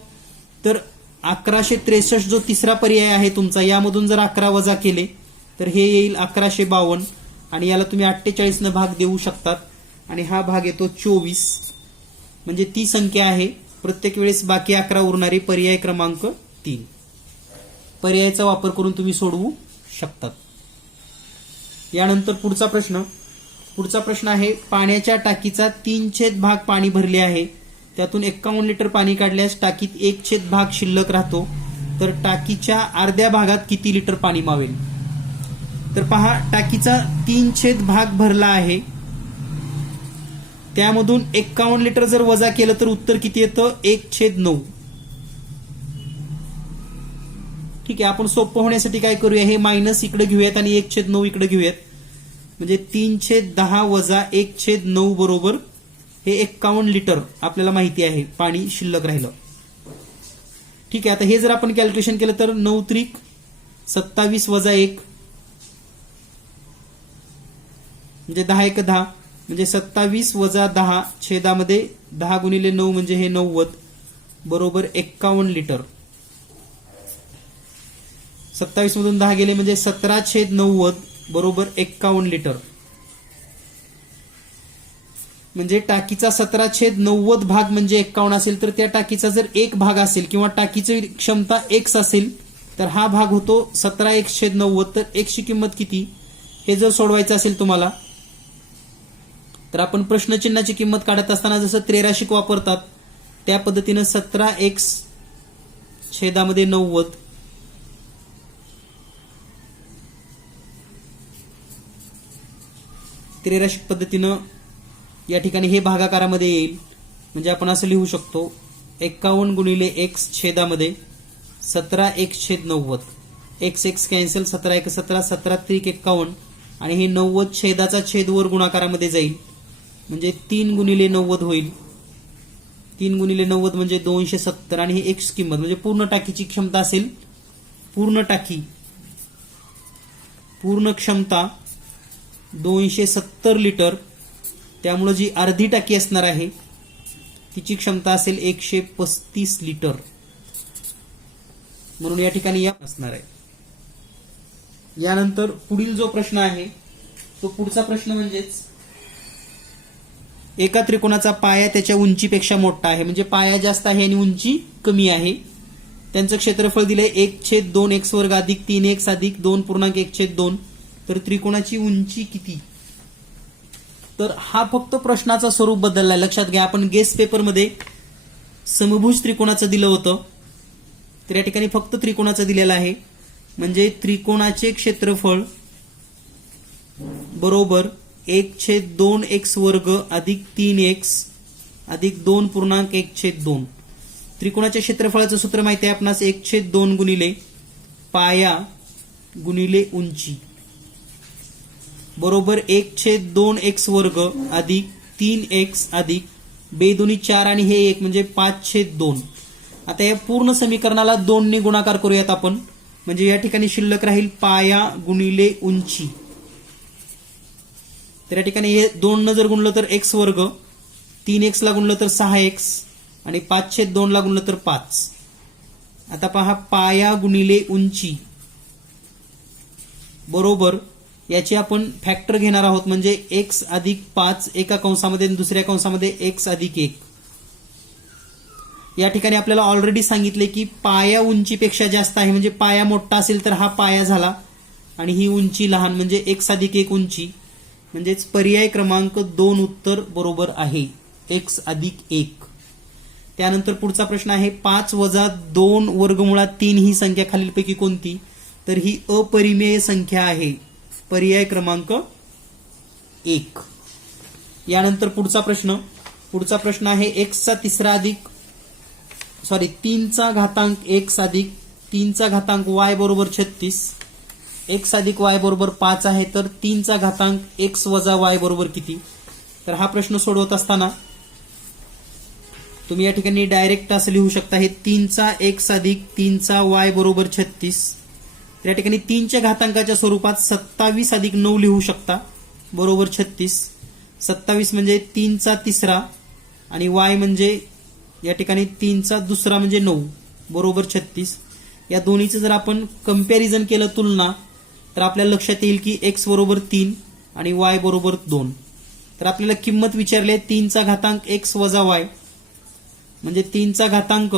तर 1163 जो तिसरा पर्याय आहे तुमचा, यामधून जर 11 वजा केले तर हे येईल 1152. आणि याला तुम्ही 48 न भाग देऊ शकतात. आणि हा भाग येतो 24. म्हणजे ती संख्या आहे प्रत्येक वेळेस बाकी 11 उरणारी, पर्याय क्रमांक 3. पर्यायाचा वापर करून तुम्ही सोडवू शकतात. यानंतर पुढचा प्रश्न आहे, पाण्याच्या टाकीचा 3/4 भाग पाणी भरले आहे. त्यातून 51 लिटर पाणी काढल्यास टाकीत 1/4 भाग शिल्लक राहतो. तर टाकीच्या अर्ध्या भागात किती लिटर पाणी मावेल? तर पहा, टाकीचा 3/4 भाग भरला आहे, त्यामधून 51 लिटर जर वजा केलं तर उत्तर किती येतं? 1/9. ठीक आहे, आपण सोपं होण्यासाठी काय करूया, हे मायनस इकडे घेऊयात आणि 1/9 इकडे घेऊयात. म्हणजे 3/10 वजा 1/9 बरोबर हे 51 लिटर आपल्याला माहिती आहे पाणी शिल्लक राहिलं. ठीक आहे, आता हे जर आपण कॅल्क्युलेशन केलं तर 9 त्रिक 27 वजा 1 म्हणजे 10 1 10, म्हणजे 27 वजा 10 छेदामध्ये 10 गुणिले 9 म्हणजे हे 90 बरोबर 51 लिटर. 27 मधून 10 गेले म्हणजे 17/90 बरोबर 51 लिटर. म्हणजे टाकीचा 17/90 भाग म्हणजे 51 असेल, तर त्या टाकीचा जर एक भाग असेल किंवा टाकीची क्षमता x असेल तर हा भाग होतो 17/90. तर x ची किंमत किती हे जर सोडवायचं असेल तुम्हाला, तर आपण प्रश्नचिन्हाची किंमत काढत असताना जसं 13 वापरतात त्या पद्धतीनं 17x छेदामध्ये 90 13 पद्धतीनं या ठिकाणी हे भागाकारामध्ये येईल. म्हणजे आपण असं लिहू शकतो 51 गुणिले x छेदामध्ये 17x/90. x कॅन्सल, 17 1 17, 17 त्रिक 51 आणि हे 90 छेदाचा छेद वर गुणाकारामध्ये जाईल, म्हणजे 3 गुणिले 90 होईल. 3 गुणिले 90 म्हणजे 270. आणि ही x किंमत म्हणजे पूर्ण टाकीची क्षमता असेल, पूर्ण टाकी पूर्ण क्षमता 270 लिटर. त्यामुळे जी अर्धी टाकी असणार आहे तिची क्षमता असेल 135 लिटर. म्हणून या ठिकाणी या असणार आहे. यानंतर पुढील जो प्रश्न आहे तो पुढचा प्रश्न म्हणजेच एका त्रिकोणाचा पाया त्याच्या उंचीपेक्षा मोठा आहे, म्हणजे पाया जास्त आहे आणि उंची कमी आहे. त्यांचं क्षेत्रफळ दिलंय 1/2x² अधिक 3x अधिक 2.1/2. तर त्रिकोणाची उंची किती? तर हा फक्त प्रश्नाचा स्वरूप बदललाय, लक्षात घ्या. आपण गेस्ट पेपरमध्ये समभुज त्रिकोणाचं दिलं होतं, तर या ठिकाणी फक्त त्रिकोणाचं दिलेलं आहे. म्हणजे त्रिकोणाचे क्षेत्रफळ बरोबर 1/2x² अधिक 3x अधिक 2.1/2. त्रिकोणाच्या क्षेत्रफळाचं सूत्र माहिती आहे आपणास, 1/2 गुणिले पाया गुणिले उंची बरोबर 1/2x² अधिक 3x अधिक 2 4 आणि हे 1 म्हणजे 5/2. आता या पूर्ण समीकरणाला 2 ने गुणाकार करूयात आपण. म्हणजे या ठिकाणी शिल्लक राहील पाया गुणिले उंची. तर या ठिकाणी हे 2 न जर गुणलं तर x², 3x ला गुणलं तर 6x आणि 5/2 ला गुणलं तर 5. आता पहा, पाया गुणिले उंची बरोबर याची आपण फॅक्टर घेणार आहोत, म्हणजे x अधिक 5 एका कंसामध्ये आणि दुसऱ्या कंसामध्ये x अधिक 1. या ठिकाणी आपल्याला ऑलरेडी सांगितले की पाया उंचीपेक्षा जास्त आहे, म्हणजे पाया मोठा असेल तर हा पाया झाला आणि ही उंची लहान, म्हणजे x अधिक 1 उंची, म्हणजेच पर्याय क्रमांक 2 उत्तर बरोबर आहे, x अधिक 1. त्यानंतर पुढचा प्रश्न आहे 5 वजा 2 वर्गमुळात 3 ही संख्या खालीलपैकी कोणती? तर ही अपरिमेय संख्या आहे, पर्याय क्रमांक 1. यानंतर पुढचा प्रश्न आहे 3चा घातांक x अधिक 3चा घातांक y बरोबर 36, x अधिक y बरोबर 5 आहे, तर 3चा घातांक x वजा y बरोबर किती? तर हा प्रश्न सोडवत असताना तुम्ही या ठिकाणी डायरेक्ट असं लिहू शकता, हे 3चा x अधिक 3चा y बरोबर 36. या ठिकाणी 3च्या घातांकाच्या स्वरूपात 27 अधिक 9 लिहू शकता, बरोबर 36. 27 म्हणजे 3चा तिसरा आणि y म्हणजे या ठिकाणी 3चा दुसरा म्हणजे 9, बरोबर 36. या दोन्हीचं जर आपण कंपॅरिझन केलं, तुलना, तर आपल्याला लक्षात येईल की x बरोबर 3 आणि y बरोबर 2. तर आपल्याला किंमत विचारली आहे 3चा घातांक x वजा y, म्हणजे 3चा घातांक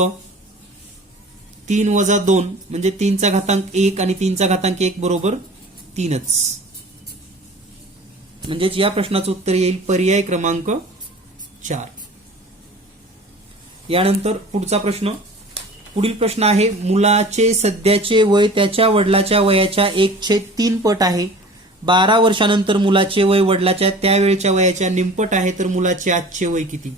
3 वजा 2 म्हणजे 3चा घातांक 1 आणि 3चा घातांक 1 बरोबर 3च. म्हणजेच या प्रश्नाचं उत्तर येईल पर्याय क्रमांक 4. यानंतर पुढील प्रश्न आहे मुलाचे सध्याचे वय त्याच्या वडिलाच्या वयाच्या 1/3 पट आहे. 12 वर्षानंतर मुलाचे वय वडिलाच्या त्यावेळच्या वयाच्या निमपट आहे, तर मुलाचे आजचे वय किती?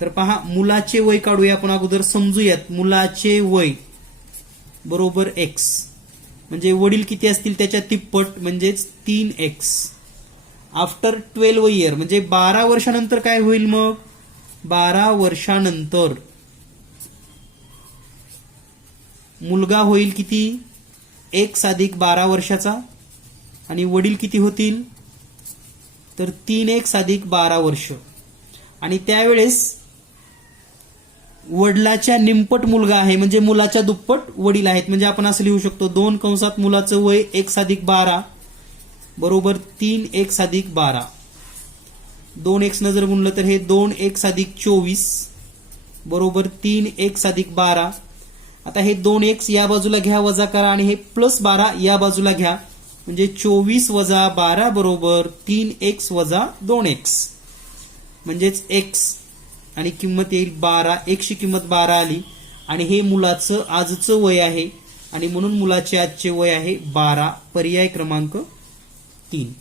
तर पहा, मुलाचे वय काढूया आपण, अगोदर समजूयात. मुलाचे वय बरोबर x, म्हणजे वडील किती असतील त्याच्या तिप्पट, म्हणजेच 3x. आफ्टर 12 इयर म्हणजे 12 वर्षानंतर काय होईल? मग 12 वर्षानंतर मुलगा होईल किती? x अधिक 12 वर्षाचा, आणि वडील किती होतील? तर 3x अधिक 12 वर्ष. आणि त्यावेळेस वडिलाच्या निमपट मुलगा आहे, म्हणजे मुलाच्या दुप्पट वडील आहेत, म्हणजे आपण असं लिहू शकतो 2 कंसात मुलाचं वय x अधिक 12 बरोबर 3x अधिक 12. 2x न जर गुणलं तर हे 2x अधिक 24 बरोबर 3x अधिक 12. आता हे 2x या बाजूला घ्या, वजा करा, आणि हे प्लस 12 या बाजूला घ्या, म्हणजे 24 वजा 12 बरोबर 3x वजा 2x, म्हणजेच x, आणि किंमत येईल 12. x ची किंमत 12 आली, आणि हे मुलाचं आजचं वय आहे, आणि म्हणून मुलाचे आजचे वय आहे 12, पर्याय क्रमांक 3.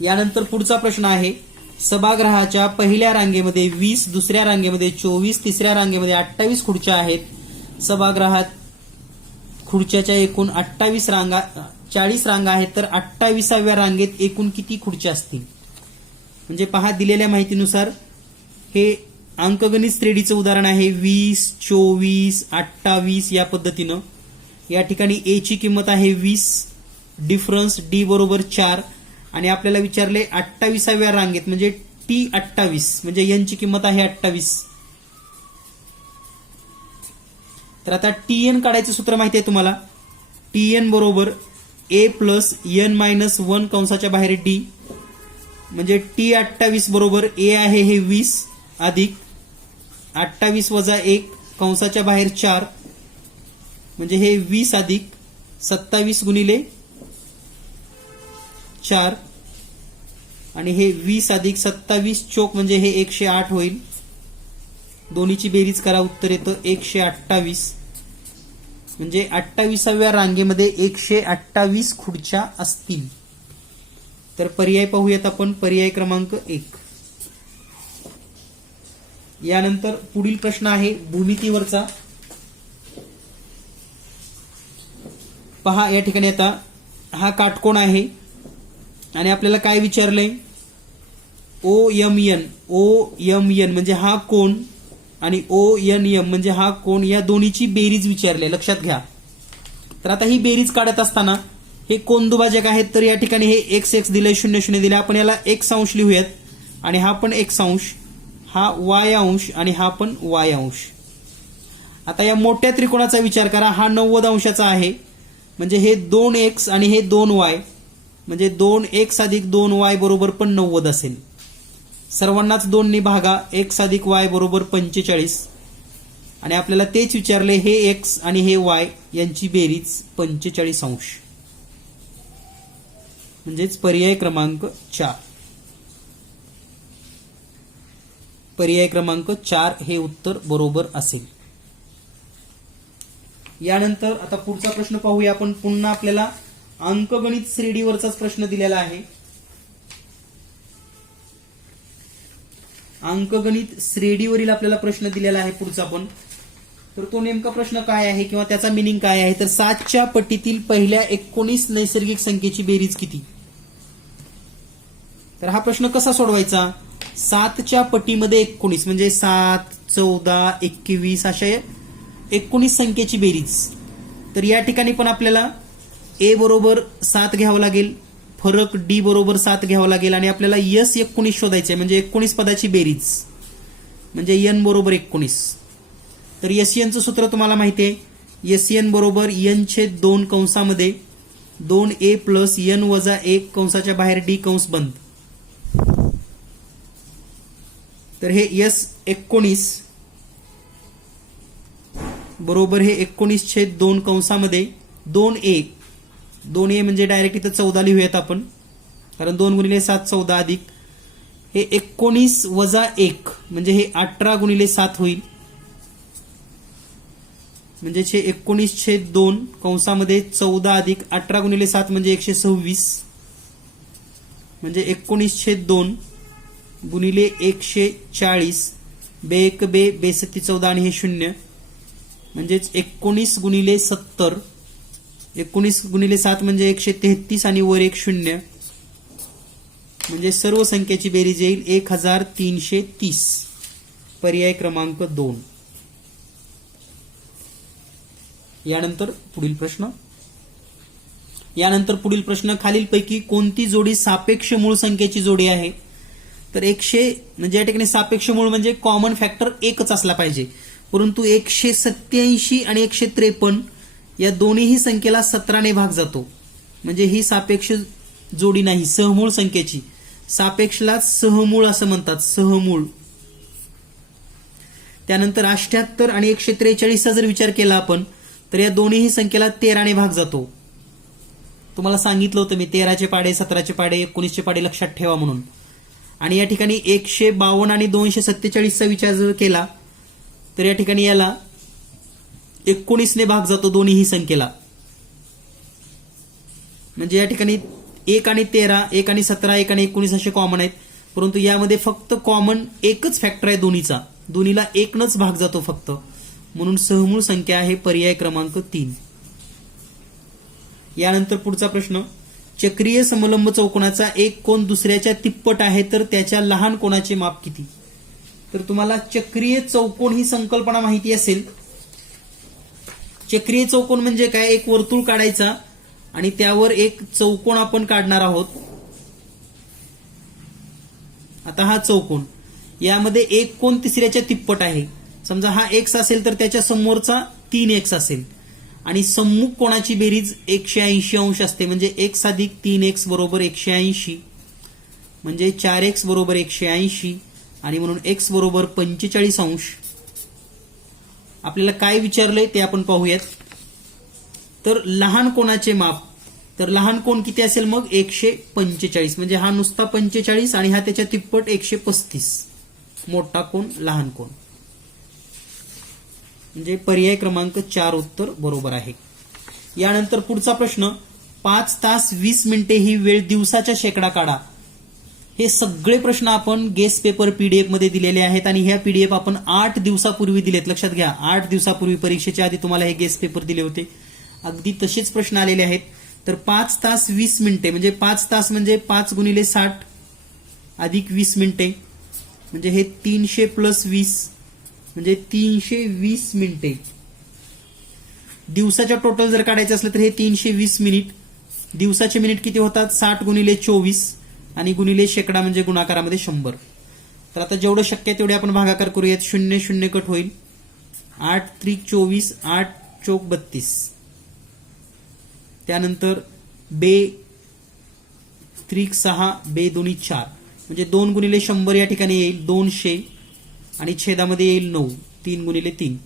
यानंतर पुढचा प्रश्न आहे सभागृहाच्या पहिल्या रांगेमध्ये 20, दुसऱ्या रांगेमध्ये 24, तिसऱ्या रांगेमध्ये 28 खुर्च्या आहेत. सभागृहात खुर्च्याच्या एकूण 40 रांगा आहेत, तर 28व्या रांगेत एकूण किती खुर्च्या असतील? म्हणजे पहा, दिलेल्या माहितीनुसार हे अंकगणित श्रेणीचं उदाहरण आहे. 20, 24, 28 या पद्धतीनं. या ठिकाणी a ची किंमत आहे 20, डिफरन्स d बरोबर 4, आणि आपल्याला विचारले 28व्या रांगेत म्हणजे T28, म्हणजे n ची किंमत आहे 28. तर आता TN काढायचं सूत्र माहिती आहे तुम्हाला. TN बरोबर a प्लस n मायनस 1 कंसाच्या बाहेर d, म्हणजे T28 बरोबर a आहे हे 20 अधिक 28 वजा 1 कंसाच्या बाहेर 4, म्हणजे हे 20 अधिक 27 गुणिले 4, आणि हे 20 अधिक 27 चोक म्हणजे हे 108 होईल. दोन्हीची बेरीज करा, उत्तर येतं 128. म्हणजे 28व्या रांगेमध्ये 128 खुर्च्या असतील. तर पर्याय पाहूयात आपण, पर्याय क्रमांक 1. यानंतर पुढील प्रश्न आहे भूमितीवरचा. पहा, या ठिकाणी आता हा काटकोन आहे, आणि आपल्याला काय विचारलंय? OMN म्हणजे हा कोन, आणि ONM म्हणजे हा कोन, या दोन्हीची बेरीज विचारली, लक्षात घ्या. तर आता ही बेरीज काढत असताना हे कोन दुभाजक आहेत, तर या ठिकाणी हे x दिले, 0 दिले, आपण याला x अंश लिहूयात, आणि हा पण x अंश, हा y अंश, आणि हा पण y अंश. आता या मोठ्या त्रिकोणाचा विचार करा, हा 90 अंशाचा आहे, म्हणजे हे 2x आणि हे 2y, म्हणजे 2x अधिक 2y बरोबर पण 90 असेल. सर्वांनाच 2 ने भागा, x अधिक y बरोबर 45. आणि आपल्याला तेच विचारले, हे x आणि हे y यांची बेरीज 45 अंश. म्हणजेच पर्याय क्रमांक 4. पर्याय क्रमांक 4 हे उत्तर बरोबर असेल. यानंतर आता पुढचा प्रश्न पाहूया आपण. पुन्हा आपल्याला अंकगणित श्रेणीवरचाच प्रश्न दिलेला आहे. अंकगणित श्रेणीवरील आपल्याला प्रश्न दिलेला आहे पुढचा पण. तर तो नेमका प्रश्न काय आहे किंवा त्याचा मिनिंग काय आहे, तर 7च्या पटीतील पहिल्या 19 नैसर्गिक संख्येची बेरीज किती. तर हा प्रश्न कसा सोडवायचा. 7च्या पटीमध्ये 19 म्हणजे 7, 14, 21 अशा 19 संख्येची बेरीज. तर या ठिकाणी पण आपल्याला a बरोबर 7 घ्यावं लागेल, फरक d बरोबर 7 घ्यावं लागेल आणि आपल्याला s 19 शोधायचे म्हणजे 19 पदाची बेरीज म्हणजे n बरोबर 19. तर SN चं सूत्र तुम्हाला माहिती आहे. SN बरोबर n/2 कंसामध्ये 2a प्लस n वजा 1 कंसाच्या बाहेर d कंस बंद. तर हे S19 बरोबर हे 19/2 कंसामध्ये 2a म्हणजे डायरेक्ट इथं 14 लिहूयात आपण, कारण 2 गुणिले 7 14 अधिक हे 19 वजा 1 म्हणजे हे 18 गुणिले 7 होईल. म्हणजे 19/2 कंसामध्ये 14 अधिक 18 गुणिले 7 म्हणजे 126 म्हणजे 19/2 गुणिले 140 बे 62 14 आणि हे 0 म्हणजेच 19 गुणिले 70 19 गुणिले 7 म्हणजे 133 आणि वर 1 0 म्हणजे सर्व संख्येची बेरीज येईल 1330. पर्याय क्रमांक 2. यानंतर पुढील प्रश्न खालीलपैकी कोणती जोडी सापेक्ष मूळ संख्येची जोडी आहे. तर 100 म्हणजे या ठिकाणी सापेक्ष मूळ म्हणजे कॉमन फॅक्टर एकच असला पाहिजे, परंतु 187 आणि 153 या दोन्हीही संख्येला 17 ने भाग जातो म्हणजे ही सापेक्ष जोडी नाही. सहमूळ संख्येची सापेक्षला सहमूळ असं म्हणतात, सहमूळ. त्यानंतर 78 आणि 143 चा जर विचार केला आपण तर या दोन्हीही संख्येला 13 ने भाग जातो. तुम्हाला सांगितलं होतं मी 13चे पाडे 17चे पाडे 19चे पाडे लक्षात ठेवा म्हणून. आणि या ठिकाणी 152 आणि 247 चा विचार जर केला तर या ठिकाणी याला 19 ने भाग जातो दोन्हीही संख्येला. म्हणजे या ठिकाणी 1 आणि 13, 1 आणि 17, 1 आणि 19 असे कॉमन आहेत, परंतु यामध्ये फक्त कॉमन एकच फॅक्टर आहे दोन्हीचा, दोन्हीला 1 नच भाग जातो फक्त, म्हणून सहमूळ संख्या आहे पर्याय क्रमांक 3. यानंतर पुढचा प्रश्न. चक्रीय समलंब चौकोनाचा एक कोन दुसऱ्याच्या तिप्पट आहे तर त्याच्या लहान कोनाचे माप किती. तर तुम्हाला चक्रीय चौकोन ही संकल्पना माहिती असेल. चक्रीय चौकोन म्हणजे काय, एक वर्तुळ काढायचा आणि त्यावर एक चौकोन आपण काढणार आहोत. आता हा चौकोन, यामध्ये एक कोन तिसऱ्याच्या तिप्पट आहे. समजा हा x असेल तर त्याच्या समोरचा 3x असेल आणि सम्मुख कोणाची बेरीज 180 अंश असते म्हणजे x अधिक 3x बरोबर 180 म्हणजे 4x बरोबर 180 आणि म्हणून x बरोबर 45 अंश. आपल्याला काय विचारलंय ते आपण पाहूयात. तर लहान कोणाचे माप, तर लहान कोण किती असेल मग 145 म्हणजे हा नुसता 45 आणि हा त्याच्या तिप्पट 135. मोठा कोण लहान कोण म्हणजे पर्याय क्रमांक 4 उत्तर बरोबर आहे. यानंतर पुढचा प्रश्न. 5 तास 20 मिनिटे ही वेळ दिवसाच्या शेकडा काढा. हे सगळे प्रश्न आपण गेस्ट पेपर पीडीएफ मध्ये दिलेले आहेत आणि ह्या पीडीएफ आपण 8 दिवसापूर्वी दिलेत. लक्षात घ्या, 8 दिवसापूर्वी परीक्षेच्या आधी तुम्हाला हे गेस्ट पेपर दिले होते. अगदी तसेच प्रश्न आलेले आहेत. तर 5 तास 20 मिनिटे म्हणजे 5 तास म्हणजे 5 गुणिले 60 अधिक 20 मिनिटे म्हणजे हे 300 प्लस 20 म्हणजे 320 मिनिटे. दिवसाच्या टोटल जर काढायचं असलं तर हे 320 मिनिट. दिवसाचे मिनिट किती होतात 60 गुणिले 24 आणि गुणिले शेकडा म्हणजे गुणाकारामध्ये 100. तर आता जेवढं शक्य आहे तेवढे आपण भागाकार करूयात. 0 0 कट होईल. 8 त्रिक 24, 8 चौक 32 त्यानंतर बे त्रिक 6 बे दोन्ही 4 म्हणजे 2 गुणिले 100 या ठिकाणी येईल 200 आणि छेदामध्ये येईल 9 3 गुणिले 3.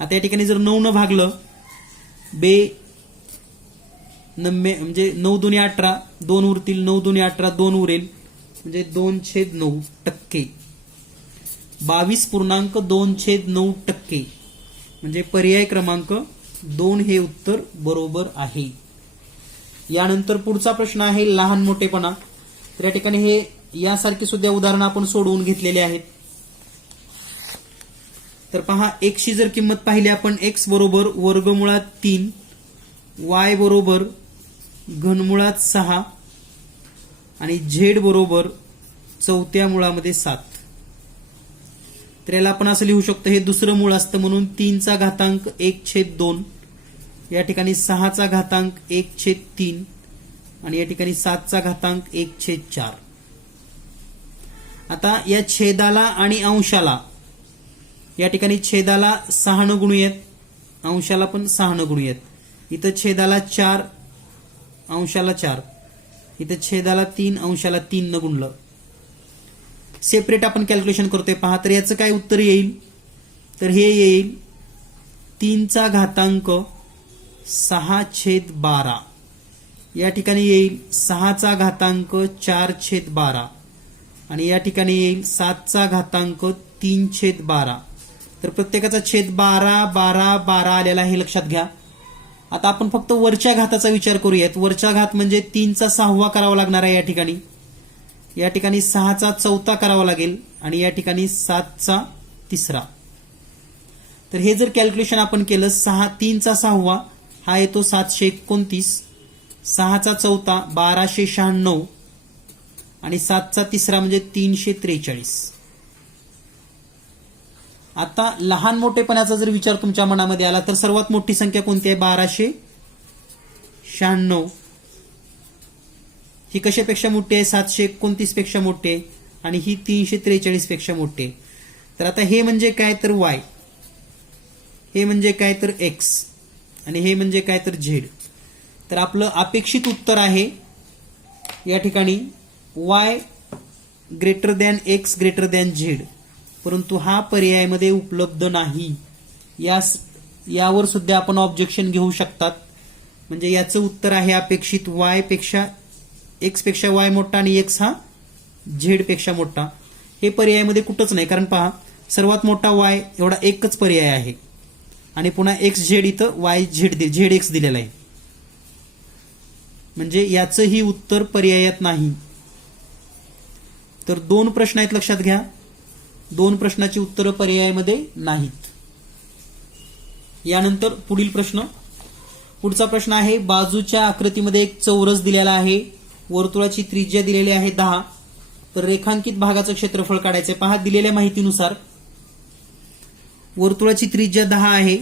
आता या ठिकाणी जर 9 न भागलं बे 90 म्हणजे 9 दुनी 18 2 उरतील 9 दुनी 18 2 उरेल म्हणजे 2/9% 22.2/9% म्हणजे पर्याय क्रमांक 2 हे उत्तर बरोबर आहे. यानंतर पुढचा प्रश्न आहे लहान मोठेपणा. तर या ठिकाणी हे यासारखी सुद्धा उदाहरणं आपण सोडवून घेतलेले आहेत. तर पहा x ची जर किंमत पाहिली आपण x बरोबर वर्गमुळात 3 y बरोबर घनमुळात 6 आणि z बरोबर चौथ्या मुळामध्ये 7. तर याला आपण असं लिहू शकतो हे दुसरं मूळ असतं म्हणून 3 चा घातांक 1/2 या ठिकाणी 6 चा घातांक 1/3 आणि या ठिकाणी 7 चा घातांक 1/4. आता या छेदाला आणि अंशाला या ठिकाणी छेदाला 6 न गुणूयात अंशाला पण 6 न गुणूयात. इथं छेदाला 4 अंशाला 4 इथं छेदाला 3 अंशाला 3 न गुणलं. सेपरेट आपण कॅल्क्युलेशन करतोय पहा. तर याचं काय उत्तर येईल तर हे येईल 3 चा घातांक 6/12 या ठिकाणी येईल 6 चा घातांक 4/12 आणि या ठिकाणी येईल 7 चा घातांक 3/12. तर प्रत्येकाचा छेद 12 12 12 आलेला हे लक्षात घ्या. आता आपण फक्त वरच्या घाताचा विचार करूयात. वरच्या घात म्हणजे 3 चा 6वा करावा लागणार आहे. या ठिकाणी 6 चा 4था करावा लागेल आणि या ठिकाणी 7 चा 3रा. तर हे जर कॅल्क्युलेशन आपण केलं 3 चा 6वा हा येतो 729 6 चा 4था 1296 आणि 7 चा 3रा म्हणजे 343. आता लहान मोठेपणाचा जर विचार तुमच्या मनामध्ये आला तर सर्वात मोठी संख्या कोणती आहे 1296. ही कशापेक्षा मोठी आहे 729 पेक्षा मोठी आहे आणि ही 343 पेक्षा मोठी आहे. तर आता हे म्हणजे काय तर y हे म्हणजे काय तर x आणि हे म्हणजे काय तर z. तर आपलं अपेक्षित उत्तर आहे या ठिकाणी y greater than x greater than z. परंतु हा पर्यायामध्ये उपलब्ध नाही. यावर सुद्धा आपण ऑब्जेक्शन घेऊ शकतात. म्हणजे याचं उत्तर आहे अपेक्षित y पेक्षा x पेक्षा y मोठा आणि x हा z पेक्षा मोठा. हे पर्यायामध्ये कुठंच नाही कारण पहा सर्वात मोठा y एवढा एकच पर्याय आहे आणि पुन्हा x z इथं y z x दिलेला आहे. म्हणजे याचंही उत्तर पर्यायात नाही. तर 2 प्रश्न आहेत लक्षात घ्या. 2 प्रश्नाची उत्तरं पर्यायामध्ये नाहीत. यानंतर पुढील प्रश्न. पुढचा प्रश्न आहे बाजूच्या आकृतीमध्ये एक चौरस दिलेला आहे. वर्तुळाची त्रिज्या दिलेली आहे 10. तर रेखांकित भागाचं क्षेत्रफळ काढायचं आहे. पहा दिलेल्या माहितीनुसार वर्तुळाची त्रिज्या 10 आहे.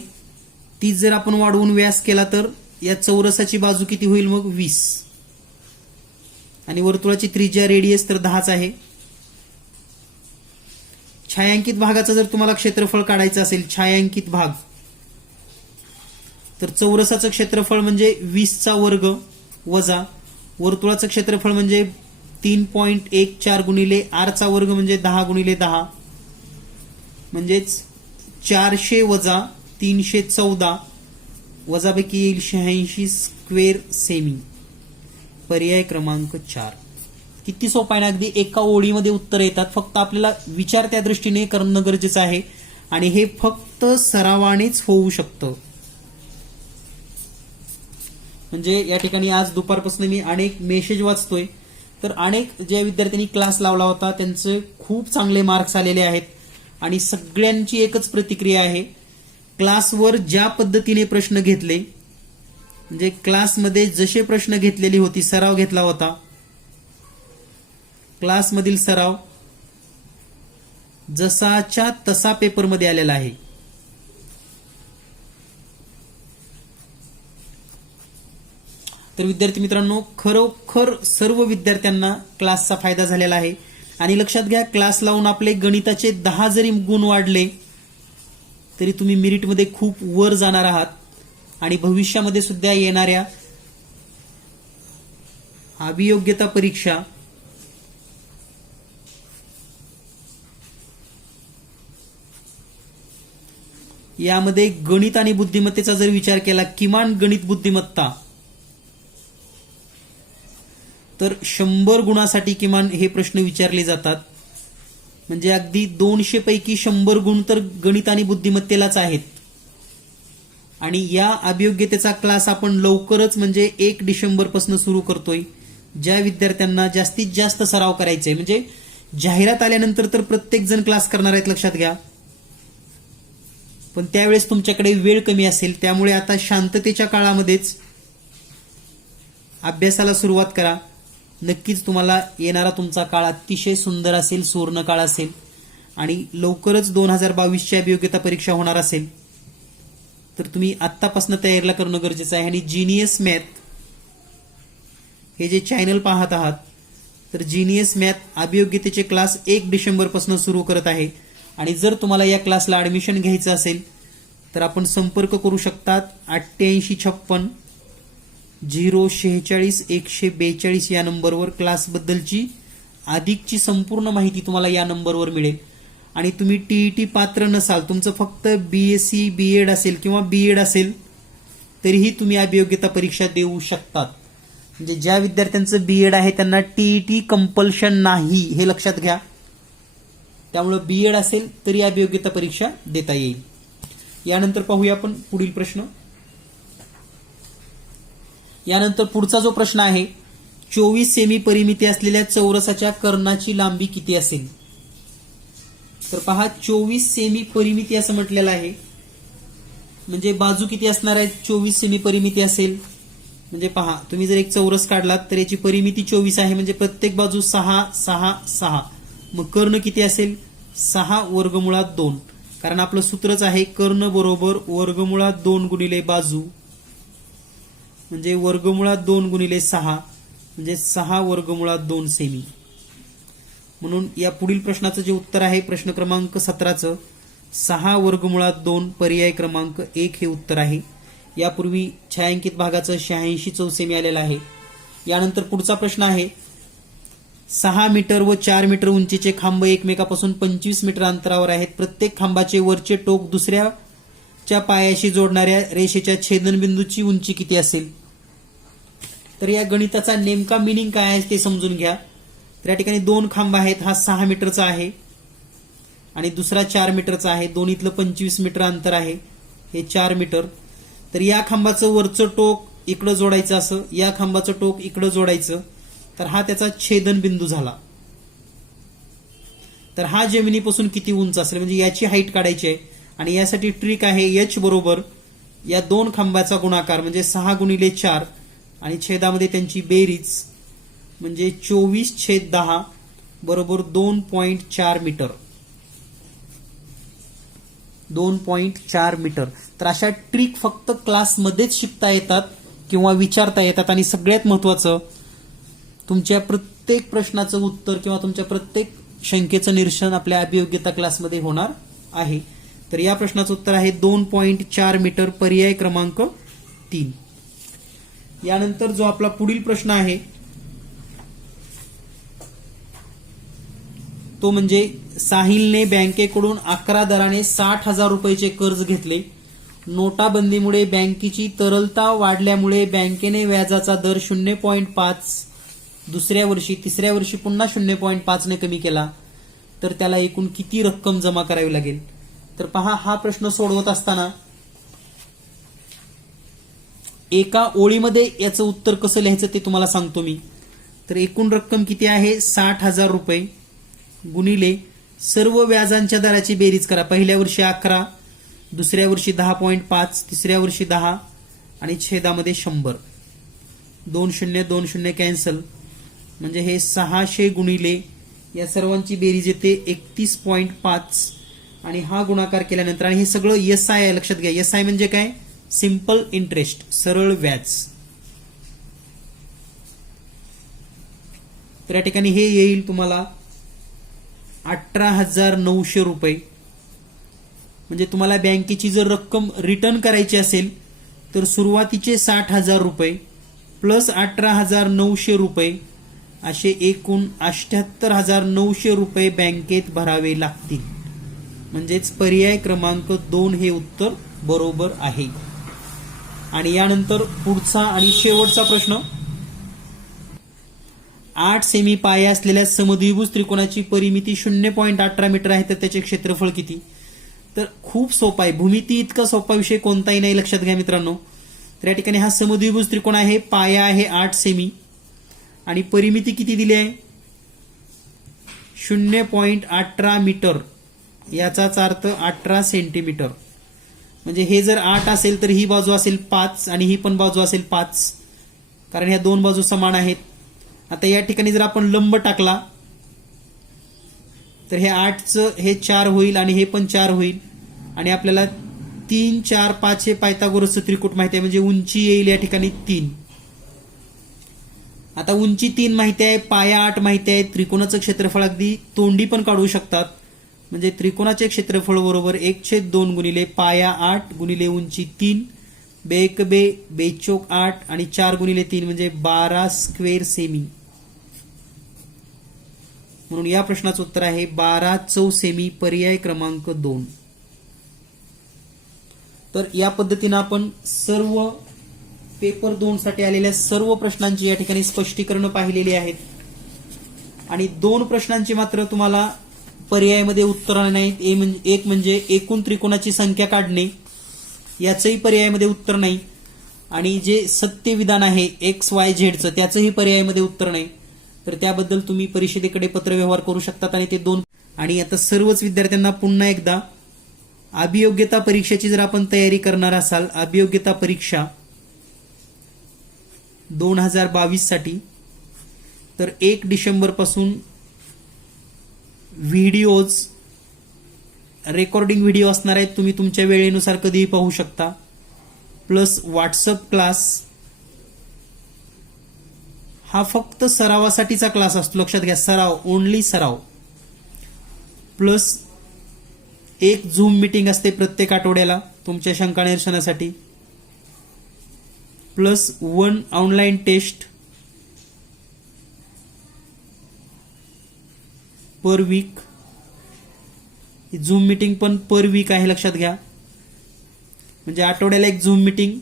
ती जर आपण वाढवून व्यास केला तर या चौरसाची बाजू किती होईल मग 20 आणि वर्तुळाची त्रिज्या रेडियस तर 10च आहे. छायांकित भागाचं जर तुम्हाला क्षेत्रफळ काढायचं असेल छायांकित भाग तर चौरसाचं क्षेत्रफळ म्हणजे 20 चा वर्ग वजा वर्तुळाचं क्षेत्रफळ म्हणजे 3.14 गुणिले r चा वर्ग म्हणजे 10 गुणिले 10 म्हणजेच 400 वजा 314 वजापैकी येईल 86 स्क्वेअर सेमी. पर्याय क्रमांक 4. किती सोपा आहे ना अगदी एका ओळीमध्ये उत्तर येतात. फक्त आपल्याला विचार त्या दृष्टीने करणं गरजेचं आहे आणि हे फक्त सरावानेच होऊ शकतं. म्हणजे या ठिकाणी आज दुपारपासून मी अनेक मेसेज वाचतोय तर अनेक ज्या विद्यार्थ्यांनी क्लास लावला होता त्यांचे खूप चांगले मार्क्स आलेले आहेत आणि सगळ्यांची एकच प्रतिक्रिया आहे क्लासवर ज्या पद्धतीने प्रश्न घेतले म्हणजे क्लासमध्ये जसे प्रश्न घेतलेली होती सराव घेतला होता क्लासमधील सराव जसाच्या तसा पेपरमध्ये आलेला आहे. तर विद्यार्थी मित्रांनो खरोखर सर्व विद्यार्थ्यांना क्लासचा फायदा झालेला आहे आणि लक्षात घ्या क्लास लावून आपले गणिताचे 10 जरी गुण वाढले तरी तुम्ही मेरिटमध्ये खूप वर जाणार आहात आणि भविष्यामध्ये सुद्धा येणाऱ्या अभियोग्यता परीक्षा यामध्ये गणित आणि बुद्धिमत्तेचा जर विचार केला, किमान गणित बुद्धिमत्ता तर 100 गुणासाठी किमान हे प्रश्न विचारले जातात. म्हणजे अगदी 200 पैकी 100 गुण तर गणित आणि बुद्धिमत्तेलाच आहेत. आणि या अभियोग्यतेचा क्लास आपण लवकरच म्हणजे 1 डिसेंबर पासून सुरू करतोय. ज्या विद्यार्थ्यांना जास्तीत जास्त सराव करायचे, म्हणजे जाहिरात आल्यानंतर तर प्रत्येक जण क्लास करणार आहेत लक्षात घ्या, पण त्यावेळेस तुमच्याकडे वेळ कमी असेल. त्यामुळे आता शांततेच्या काळामध्येच अभ्यासाला सुरुवात करा. नक्कीच तुम्हाला येणारा तुमचा काळ अतिशय सुंदर असेल, सुवर्ण काळ असेल. आणि लवकरच 2022ची अभियोग्यता परीक्षा होणार असेल तर तुम्ही आत्तापासून तयारीला करणं गरजेचं आहे. आणि जीनियस मॅथ हे जे चॅनल पाहत आहात, तर जीनियस मॅथ अभियोग्यतेचे क्लास 1 डिसेंबर पासून सुरू करत आहे. आणि जर तुम्हाला या क्लासला ऍडमिशन घ्यायचं असेल तर आपण संपर्क करू शकतात 8856 046 142 या नंबरवर. क्लासबद्दलची अधिकची संपूर्ण माहिती तुम्हाला या नंबरवर मिळेल. आणि तुम्ही टीईटी पात्र नसाल, तुमचं फक्त बीएससी बीएड असेल किंवा बीएड असेल तरीही तुम्ही अभियोग्यता परीक्षा देऊ शकतात. म्हणजे ज्या विद्यार्थ्यांचं बीएड आहे त्यांना टीईटी कंपल्शन नाही, हे लक्षात घ्या. त्यामुळे बीएड असेल तरी अभियोग्यता परीक्षा देता येईल. यानंतर पाहूया आपण पुढील प्रश्न. यानंतर पुढचा जो प्रश्न आहे, 24 सेमी परिमिती असलेल्या चौरसाच्या कर्णाची लांबी किती असेल? तर पहा, 24 सेमी परिमिती असं म्हटलेलं आहे, म्हणजे बाजू किती असणार आहे? 24 सेमी परिमिती असेल म्हणजे पहा, तुम्ही जर एक चौरस काढलात तर याची परिमिती 24 आहे, म्हणजे प्रत्येक बाजू 6 6 6. मग कर्ण किती असेल? 6 वर्गमुळात 2. कारण आपलं सूत्रच आहे कर्ण बरोबर वर्गमुळात 2 गुणिले बाजू, म्हणजे वर्गमुळात 2 गुणिले 6 म्हणजे 6 वर्गमुळात 2 सेमी. म्हणून या पुढील प्रश्नाचं जे उत्तर आहे प्रश्न क्रमांक 17चं 6 वर्गमुळात 2 पर्याय क्रमांक 1 हे उत्तर आहे. यापूर्वी छायांकित भागाचं 86 चौसेमी आलेलं आहे. यानंतर पुढचा प्रश्न आहे, 6 मीटर व 4 मीटर उंचीचे खांब एकमेकापासून 25 मीटर अंतरावर आहेत. प्रत्येक खांबाचे वरचे टोक दुसऱ्याच्या पायाशी जोडणाऱ्या रेषेच्या छेदनबिंदूची उंची किती असेल? तर या गणिताचा नेमका मिनिंग काय आहे ते समजून घ्या. तर या ठिकाणी 2 खांब आहेत, हा 6 मीटरचा आहे आणि दुसरा 4 मीटरचा आहे. दोन्हीतलं 25 मीटर अंतर आहे, हे 4 मीटर. तर या खांबाचं वरचं टोक इकडं जोडायचं, असं या खांबाचं टोक इकडं जोडायचं, तर हा त्याचा छेदन बिंदू झाला. तर हा जमिनीपासून किती उंच असेल, म्हणजे याची हाईट काढायची आहे. आणि यासाठी ट्रिक आहे, एच बरोबर या 2 खांबाचा गुणाकार म्हणजे 6 गुणिले 4 आणि छेदामध्ये त्यांची बेरीज म्हणजे 24/10 बरोबर 2.4 मीटर. 2.4 मीटर. तर अशा ट्रिक फक्त क्लासमध्येच शिकता येतात किंवा विचारता येतात. आणि सगळ्यात महत्वाचं, तुमच्या प्रत्येक प्रश्नाचं उत्तर किंवा तुमच्या प्रत्येक शंकेचं निरसन आपल्या अभियोग्यता क्लासमध्ये होणार आहे. तर या प्रश्नाचं उत्तर आहे 2.4 मीटर पर्याय क्रमांक 3. यानंतर जो आपला पुढील प्रश्न आहे तो म्हणजे, साहिलने बँकेकडून 11 दराने 60,000 रुपयाचे कर्ज घेतले. नोटाबंदीमुळे बँकेची तरलता वाढल्यामुळे बँकेने व्याजाचा दर 0.5 दुसऱ्या वर्षी तिसऱ्या वर्षी पुन्हा 0.5 ने कमी केला. तर त्याला एकूण किती रक्कम जमा करावी लागेल? तर पहा, हा प्रश्न सोडवत असताना एका ओळीमध्ये याचं उत्तर कसं लिहायचं ते तुम्हाला सांगतो मी. तर एकूण रक्कम किती आहे? 60,000 रुपये गुणिले सर्व व्याजांच्या दराची बेरीज करा. पहिल्या वर्षी 11, दुसऱ्या वर्षी 10.5, तिसऱ्या वर्षी 10 आणि छेदामध्ये 100. 2 शून्य 2 शून्य कॅन्सल, म्हणजे हे 600 गुणिले या सर्वांची बेरीज येते 31.5 आणि हा गुणाकार केल्यानंतर, आणि हे सगळं एसआय आहे लक्षात घ्या. एसआय म्हणजे काय? सिंपल इंटरेस्ट, सरळ व्याज. तर या ठिकाणी हे येईल तुम्हाला 18,900 रुपये. म्हणजे तुम्हाला बँकेची जर रक्कम रिटर्न करायची असेल तर सुरुवातीचे 60,000 रुपये प्लस 18,900 रुपये असे एकूण 78,900 रुपये बँकेत भरावे लागतील. म्हणजेच पर्याय क्रमांक 2 हे उत्तर बरोबर आहे. आणि यानंतर पुढचा आणि शेवटचा प्रश्न. 8 सेमी पाया असलेल्या समद्विभुज त्रिकोणाची परिमिती 0.18 मीटर आहे, तर त्याचे क्षेत्रफळ किती? तर खूप सोपा आहे. भूमिती इतका सोपा विषय कोणताही नाही, लक्षात घ्या मित्रांनो. तर या ठिकाणी हा समद्विभुज त्रिकोण आहे, पाया आहे 8 सेमी आणि परिमिती किती दिली आहे? 0.18 मीटर, याचाच अर्थ 18 सेंटीमीटर. म्हणजे हे जर 8 असेल तर ही बाजू असेल 5 आणि ही पण बाजू असेल 5, कारण ह्या दोन बाजू समान आहेत. आता या ठिकाणी जर आपण लंब टाकला तर हे 8चं हे 4 होईल आणि हे पण 4 होईल आणि आपल्याला 3, 4, 5 हे पायथागोरसचं त्रिकूट माहिती आहे, म्हणजे उंची येईल या ठिकाणी 3. आता उंची 3 माहिती आहे, पाया 8 माहिती आहे, त्रिकोणाचं क्षेत्रफळ अगदी तोंडी पण काढू शकतात. म्हणजे त्रिकोणाचे क्षेत्रफळ बरोबर 1/2 गुणिले पाया 8 गुणिले उंची 3 बेक बे बेचोक 8 आणि 4 गुणिले 3 म्हणजे 12 स्क्वेअर सेमी. म्हणून या प्रश्नाचं उत्तर आहे 12 चौ सेमी, पर्याय क्रमांक 2. तर या पद्धतीने आपण सर्व पेपर 2 साठी आलेल्या सर्व प्रश्नांची या ठिकाणी स्पष्टीकरण पाहिलेली आहेत. आणि 2 प्रश्नांची मात्र तुम्हाला पर्यायामध्ये उत्तर नाहीत. एक म्हणजे एकूण त्रिकोणाची संख्या काढणे, याचंही पर्यायामध्ये उत्तर नाही. आणि जे सत्य विधान आहे XYZचं, त्याचंही पर्यायामध्ये उत्तर नाही. तर त्याबद्दल तुम्ही परिषदेकडे पत्रव्यवहार करू शकतात. आणि ते 2. आणि आता सर्वच विद्यार्थ्यांना पुन्हा एकदा अभियोग्यता परीक्षेची जर आपण तयारी करणार असाल, अभियोग्यता परीक्षा 2022 साठी, तर 1 डिसेंबर पासून व्हिडिओज, रेकॉर्डिंग व्हिडिओ असणार आहेत. तुम्ही तुमच्या वेळेनुसार कधीही पाहू शकता. प्लस व्हॉट्सअप क्लास हा फक्त सरावासाठीचा क्लास असतो, लक्षात घ्या. सराव, ओनली सराव. प्लस एक झूम मीटिंग असते प्रत्येक आठवड्याला तुमच्या शंका निरसनासाठी. Plus 1 online test per week. Zoom meeting पण पर वीक आहे, लक्षात घ्या. म्हणजे आठवड्याला एक झूम मीटिंग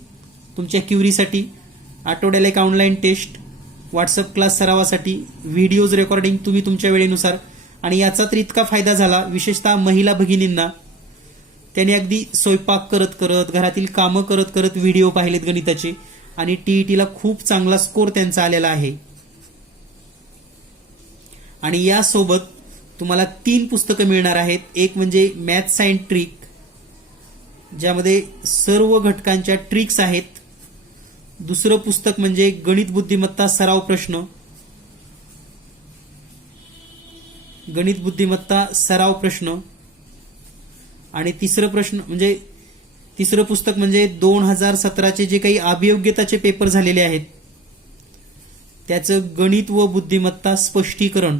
तुमच्या क्युरीसाठी, आठवड्याला एक ऑनलाईन टेस्ट, व्हॉट्सअप क्लास सरावासाठी, व्हिडिओज रेकॉर्डिंग तुम्ही तुमच्या वेळेनुसार. आणि याचा तर इतका फायदा झाला, विशेषतः महिला भगिनींना. त्याने अगदी स्वयंपाक करत करत, घरातील कामं करत करत व्हिडिओ पाहिलेत गणिताचे आणि टीईटीला खूप चांगला स्कोर त्यांचा आलेला आहे. आणि यासोबत तुम्हाला 3 पुस्तकं मिळणार आहेत. एक म्हणजे मॅथ्स अँड ट्रिक, ज्यामध्ये सर्व घटकांच्या ट्रिक्स आहेत. दुसरं पुस्तक म्हणजे गणित बुद्धिमत्ता सराव प्रश्न, गणित बुद्धिमत्ता सराव प्रश्न. आणि तिसरं पुस्तक म्हणजे 2017चे जे काही अभियोग्यताचे पेपर झालेले आहेत त्याचं गणित व बुद्धिमत्ता स्पष्टीकरण.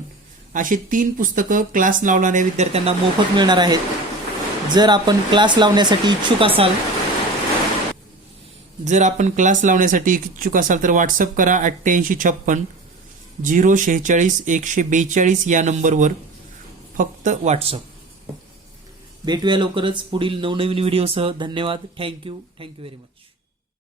अशी 3 पुस्तकं क्लास लावणाऱ्या विद्यार्थ्यांना मोफत मिळणार आहेत. जर आपण क्लास लावण्यासाठी इच्छुक असाल तर व्हॉट्सअप करा 8856 046 142 या नंबरवर, फक्त व्हॉट्सअप. भेटूया लवकरच पुढील नवनवीन व्हिडिओसह. धन्यवाद. Thank you very much.